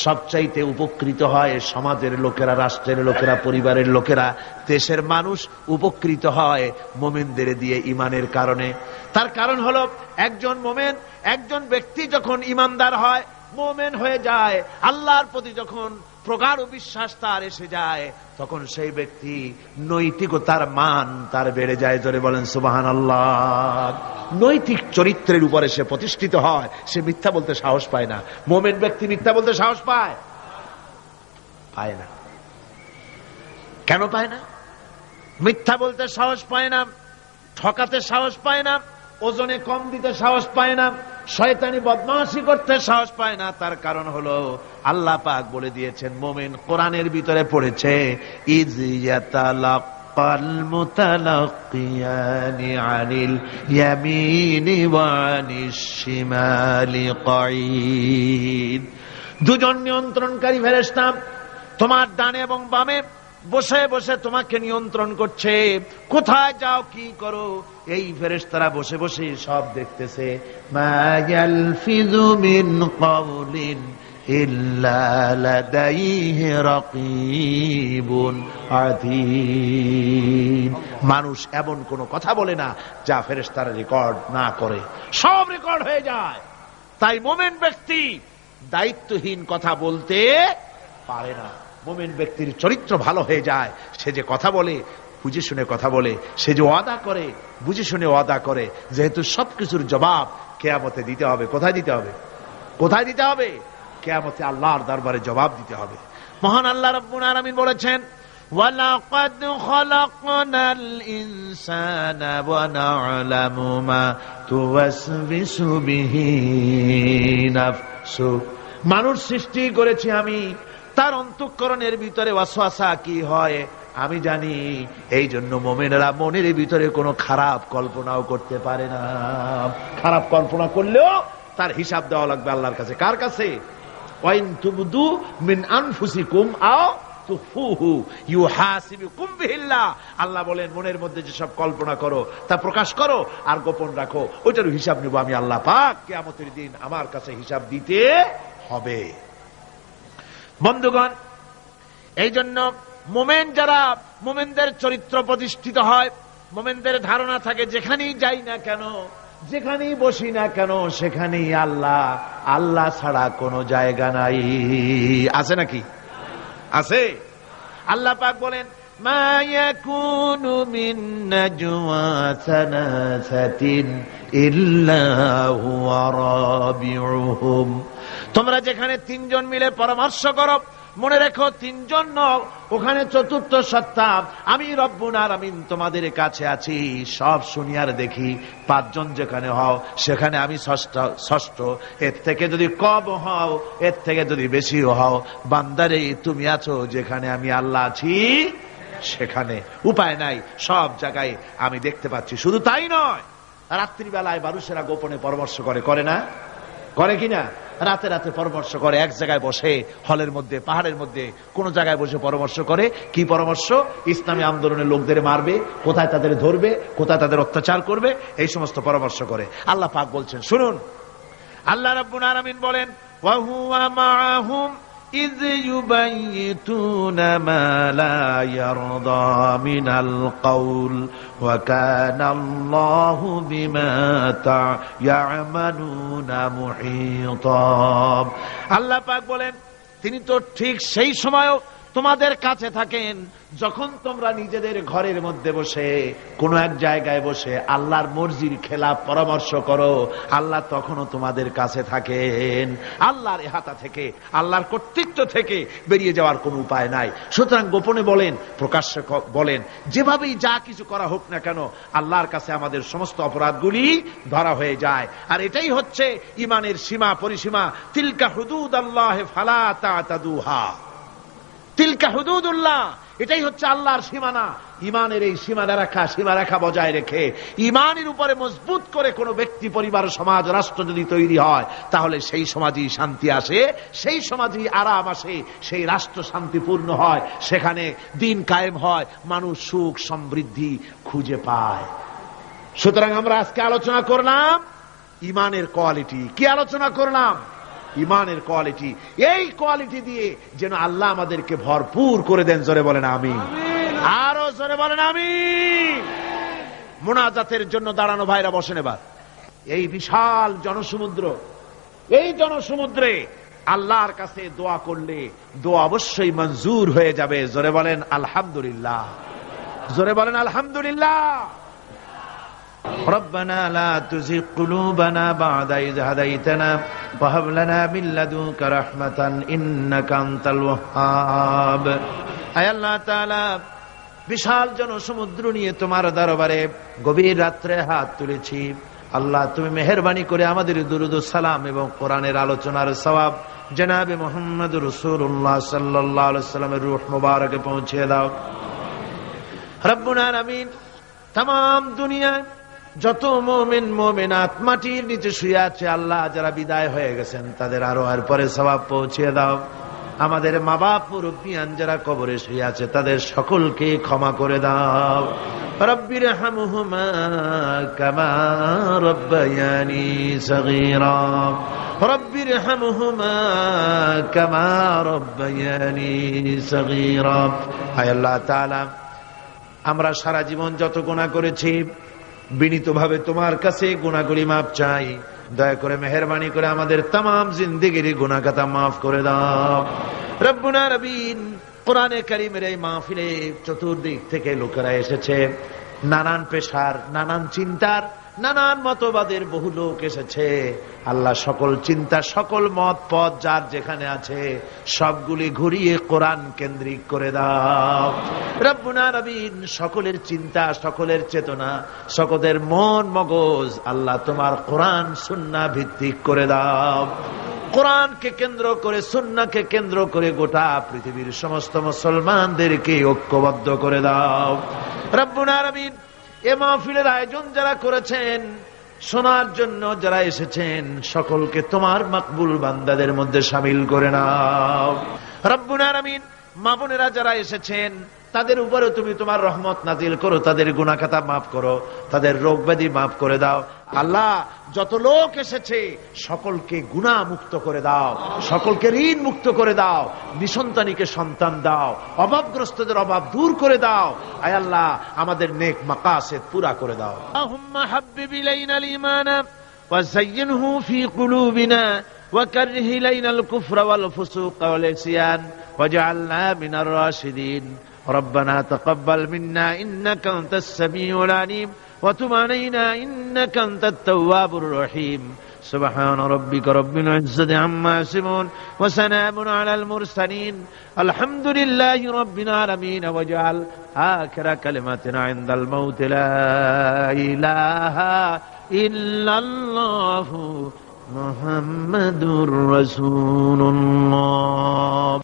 সবচাইতে উপকৃত হয় সমাজের লোকেরা, রাষ্ট্রের লোকেরা, পরিবারের লোকেরা, দেশের মানুষ উপকৃত হয় মুমিনদের দিয়ে ঈমানের কারণে। তার কারণ হলো একজন মুমিন, একজন ব্যক্তি যখন ঈমানদার হয়, মুমিন হয়ে যায়, আল্লাহর প্রতি যখন প্রগাঢ় বিশ্বাস তার এসে যায়, তখন সেই ব্যক্তি নৈতিকতার মান তার বেড়ে যায়। জোরে বলেন সুবহানাল্লাহ। নৈতিক চরিত্রের উপরে সে প্রতিষ্ঠিত হয়, সে মিথ্যা বলতে সাহস পায় না। মুমিন ব্যক্তি মিথ্যা বলতে সাহস পায়? পায় না। কেন পায় না? মিথ্যা বলতে সাহস পায় না, ঠকাতে সাহস পায় না, ওজনে কম দিতে সাহস পায় না, শয়তানি বদমাশি করতে সাহস পায় না। তার কারণ হলো আল্লাহ পাক বলে দিয়েছেন, মুমিন কোরআনের ভিতরে পড়েছে, ইয ইয়াতালাক্কাল মুতালাক্কিয়ানি আনিল ইয়ামিনি ওয়া আনিশ শিমালি কাঈদ। দুজন নিয়ন্ত্রণকারী ফেরেশতা তোমার ডানে এবং বামে বসে বসে তোমাকে নিয়ন্ত্রণ করছে, কোথায় যাও কি করো এই ফেরেশতারা বসে বসে সব দেখতেছে। মা ইয়ালফিযু মিন কাওলিন ইল্লা লাদাইহি রাকীবুন আতীদ। মানুষ এমন কোন কথা বলে না যা ফেরেশতারা রেকর্ড না করে, সব রেকর্ড হয়ে যায়। তাই মুমিন ব্যক্তি দায়িত্বহীন কথা বলতে পারে না। মুমিন ব্যক্তির চরিত্র ভালো হয়ে যায়, সে যে কথা বলে বুঝে শুনে কথা বলে, সে যে ওয়াদা করে বুঝে শুনে ওয়াদা করে। যেহেতু সবকিছুর জবাব কিয়ামতে দিতে হবে। কোথায় দিতে হবে? কোথায় দিতে হবে? কিয়ামতে আল্লাহর দরবারে জবাব দিতে হবে। মহান আল্লাহ রাব্বুল আলামিন বলেছেন, ওয়ালাকাদ খালাকনাল ইনসানা ওয়া না'লামু মা তুওয়াসবিসু বিহি নাফসু। মানুষ সৃষ্টি করেছি আমি, তার অন্তঃকরণের ভিতরে ওয়াসওয়াসা কি হয় আমি জানি। এই জন্য মুমিনেরা মনের ভিতরে কোনো খারাপ কল্পনাও করতে পারে না। খারাপ কল্পনা করলেও তার হিসাব দেওয়া লাগবে আল্লাহর কাছে। কার কাছে? ওয়াইন তুবদু মিন আনফুসিকুম আও তুখফুহু ইউহাসিবুকুম বিহিল্লাহ। আল্লাহ বলেন, মনের মধ্যে যে সব কল্পনা করো তা প্রকাশ করো আর গোপন রাখো, ওইটার হিসাব নেব আমি আল্লাহ পাক। কিয়ামতের দিন আমার কাছে হিসাব দিতে হবে। বন্ধুগণ, এই জন্য মুমিন যারা, মুমিনদের চরিত্র প্রতিষ্ঠিত হয়, মুমিনদের ধারণা থাকে যেখানেই যাই না কেন, যেখানেই বসি না কেন, সেখানেই আল্লাহ, আল্লাহ ছাড়া কোনো জায়গা নাই। আছে নাকি? আছে। আল্লাহ পাক বলেন, মা ইয়াকুনু মিন নাজওয়া সালাসাতিন ইল্লা হুয়া রাবিউহুম। তোমরা যেখানে তিনজন মিলে পরামর্শ করো, মনে রেখো তিনজন নও, ওখানে চতুর্থ সত্তা আমি রব্বুল আলামিন তোমাদের কাছে আছি। সব শুনি আর দেখি। পাঁচজন যেখানে হও সেখানে আমি ষষ্ঠ। এর থেকে যদি কম হও, এর থেকে যদি বেশি হও, বান্দারে তুমি আছো যেখানে আমি আল্লাহ আছি সেখানে। উপায় নাই, সব জায়গায় আমি দেখতে পাচ্ছি। শুধু তাই নয়, রাত্রিবেলায় মানুষেরা গোপনে পরামর্শ করে না? করে কিনা? রাতে রাতে পরামর্শ করে, এক জায়গায় বসে, হলের মধ্যে, পাহাড়ের মধ্যে, কোন জায়গায় বসে পরামর্শ করে। কি পরামর্শ? ইসলামী আন্দোলনের লোকদের মারবে, কোথায় তাদের ধরবে, কোথায় তাদের অত্যাচার করবে, এই সমস্ত পরামর্শ করে। আল্লাহ পাক বলছেন, শুনুন, আল্লাহ রাব্বুল আলামিন বলেন, ওয়া হুয়া মাআহুম ইয ইউবাইতুনা মা লা ইয়ারদা মিনাল কাউল ওয়া কানা আল্লাহু বিমা তা'মালুনা মুহীতা। আল্লাহ পাক বলেন, তিনি তো ঠিক সেই সময়ও তোমাদের কাছে থাকেন যখন তোমরা নিজেদের ঘরের মধ্যে বসে, কোন এক জায়গায় বসে আল্লাহর মর্জির খেলাফ পরামর্শ করো। আল্লাহ তখনও তোমাদের কাছে থাকেন। আল্লাহর ইহাতা থেকে, আল্লাহর কর্তৃত্ব থেকে বেরিয়ে যাওয়ার কোন উপায় নাই। সুতরাং গোপনে বলেন, প্রকাশ্যে বলেন, যেভাবেই যা কিছু করা হোক না কেন, আল্লাহর কাছে আমাদের সমস্ত অপরাধগুলি ধরা হয়ে যায়। আর এটাই হচ্ছে ইমানের সীমা পরিসীমা। তিলকা হুদুদাল্লাহ ফালা তা'তাদুহা। তিলকা হুদুদুল্লাহ, এটাই হচ্ছে আল্লাহর সীমানা। ইমানের এই সীমারেখা বজায় রেখে, ইমানের উপরে মজবুত করে কোন ব্যক্তি, পরিবার, সমাজ, রাষ্ট্র যদি তৈরি হয়, তাহলে সেই সমাজই শান্তি আসে, সেই সমাজই আরাম আসে, সেই রাষ্ট্র শান্তিপূর্ণ হয়, সেখানে দিন কায়েম হয়, মানুষ সুখ সমৃদ্ধি খুঁজে পায়। সুতরাং আমরা আজকে আলোচনা করলাম ইমানের কোয়ালিটি। কি আলোচনা করলাম? ইমানের কোয়ালিটি। এই কোয়ালিটি দিয়ে যেন আল্লাহ আমাদেরকে ভরপুর করে দেন। জোরে বলেন আমিন। আরো জোরে বলেন আমিন। মুনাজাতের জন্য দাঁড়ানো ভাইরা বসেন এবার। এই বিশাল জনসমুদ্র, এই জনসমুদ্রে আল্লাহর কাছে দোয়া করলে দোয়া অবশ্যই মঞ্জুর হয়ে যাবে। জোরে বলেন আলহামদুলিল্লাহ। জোরে বলেন আলহামদুলিল্লাহ। ربنا لا تزغ قلوبنا بعد إذ هديتنا وهب لنا من لدنك رحمة إنك أنت الوهاب। আয় আল্লাহ তাআলা, বিশাল জনসমুদ্র নিয়ে তোমার দরবারে গভীর রাত্রে হাত তুলেছি। আল্লাহ, তুমি মেহেরবানি করে আমাদের দুরূদ ও সালাম এবং কোরআনের আলোচনার সওয়াব জনাবে মুহাম্মদ রাসূলুল্লাহ সাল্লাল্লাহু আলাইহি ওয়াসাল্লামের রূহ মুবারকে পৌঁছে দাও। রব্বুল আলামিন, तमाम দুনিয়ায় যত মুমিন মুমিনাত মাটির নিচে শুয়ে আছে, আল্লাহ যারা বিদায় হয়ে গেছেন তাদের আরোহের পরে সওয়াব পৌঁছে দাও। আমাদের মা বাপ মুরব্বিয়ান যারা কবরে শুয়ে আছে তাদের সকলকে ক্ষমা করে দাও। রব্বিরহামহুমা কামা রব্বায়ানি সগীরা। রব্বিরহামহুমা কামা রব্বায়ানি সগীরা। হায় আল্লাহ তাআলা, আমরা সারা জীবন যত গুনাহ করেছি, বিনীতভাবে তোমার কাছে গুনাহগুলি মাফ চাই। দয়া করে মেহেরবানি করে আমাদের तमाम জিন্দেগির গুনাহ খাতা মাফ করে দাও। রব্বুল আলামিন, কোরআনে কারীমের এই মাহফিলে চতুর্দিক থেকে লোকেরা এসেছে, নানান পেশার, নানান চিন্তার, নানান মতবাদের বহু লোক এসেছে। আল্লাহ, সকল চিন্তা, সকল মত পথ যার যেখানে আছে সবগুলি ঘুরিয়ে কোরআন কেন্দ্রিক করে দাও। রব্বুল আলামিন, সকলের চিন্তা, সকলের চেতনা, সকলের মন মগজ আল্লাহ তোমার কোরআন সুন্নাহ ভিত্তিক করে দাও। কোরআনকে কেন্দ্র করে, সুন্নাহকে কেন্দ্র করে গোটা পৃথিবীর সমস্ত মুসলমানদেরকে ঐক্যবদ্ধ করে দাও। রব্বুল আলামিন, এ মাহফিলের আয়োজন যারা করেছেন, শোনার জন্য যারা এসেছেন, সকলকে তোমার মাকবুল বান্দাদের মধ্যে শামিল করে নাও। রব্বুল আলামিন, মা বোনেরা যারা এসেছেন তাদের উপরে তুমি তোমার রহমত নাজিল করো, তাদের গুনাহ খাতা মাফ করো, তাদের রোগ ব্যাধি মাফ করে দাও। আল্লাহ, যত লোক এসেছে সকলকে গুনাহ মুক্ত করে দাও, সকলকে ঋণ মুক্ত করে দাও, নিসন্তানীকে সন্তান দাও, অভাবগ্রস্তদের অভাব দূর করে দাও। আয় আল্লাহ, আমাদের নেক মাকাসিদ পুরা করে দাও। আল্লাহুম্মা হাব্বিব ইলাইনাল ঈমান ওয়া যায়্যিনহু ফি কুলুবিনা وكره إلينا الكفر والفسوق والعصيان واجعلنا من الراشدين ربنا تقبل منا إنك أنت السميع العليم وتب علينا إنك أنت التواب الرحيم سبحان ربك رب العزة عما يصفون وسلام على المرسلين الحمد لله رب العالمين واجعل آخر كلمتنا عند الموت لا إله إلا الله محمد رسول الله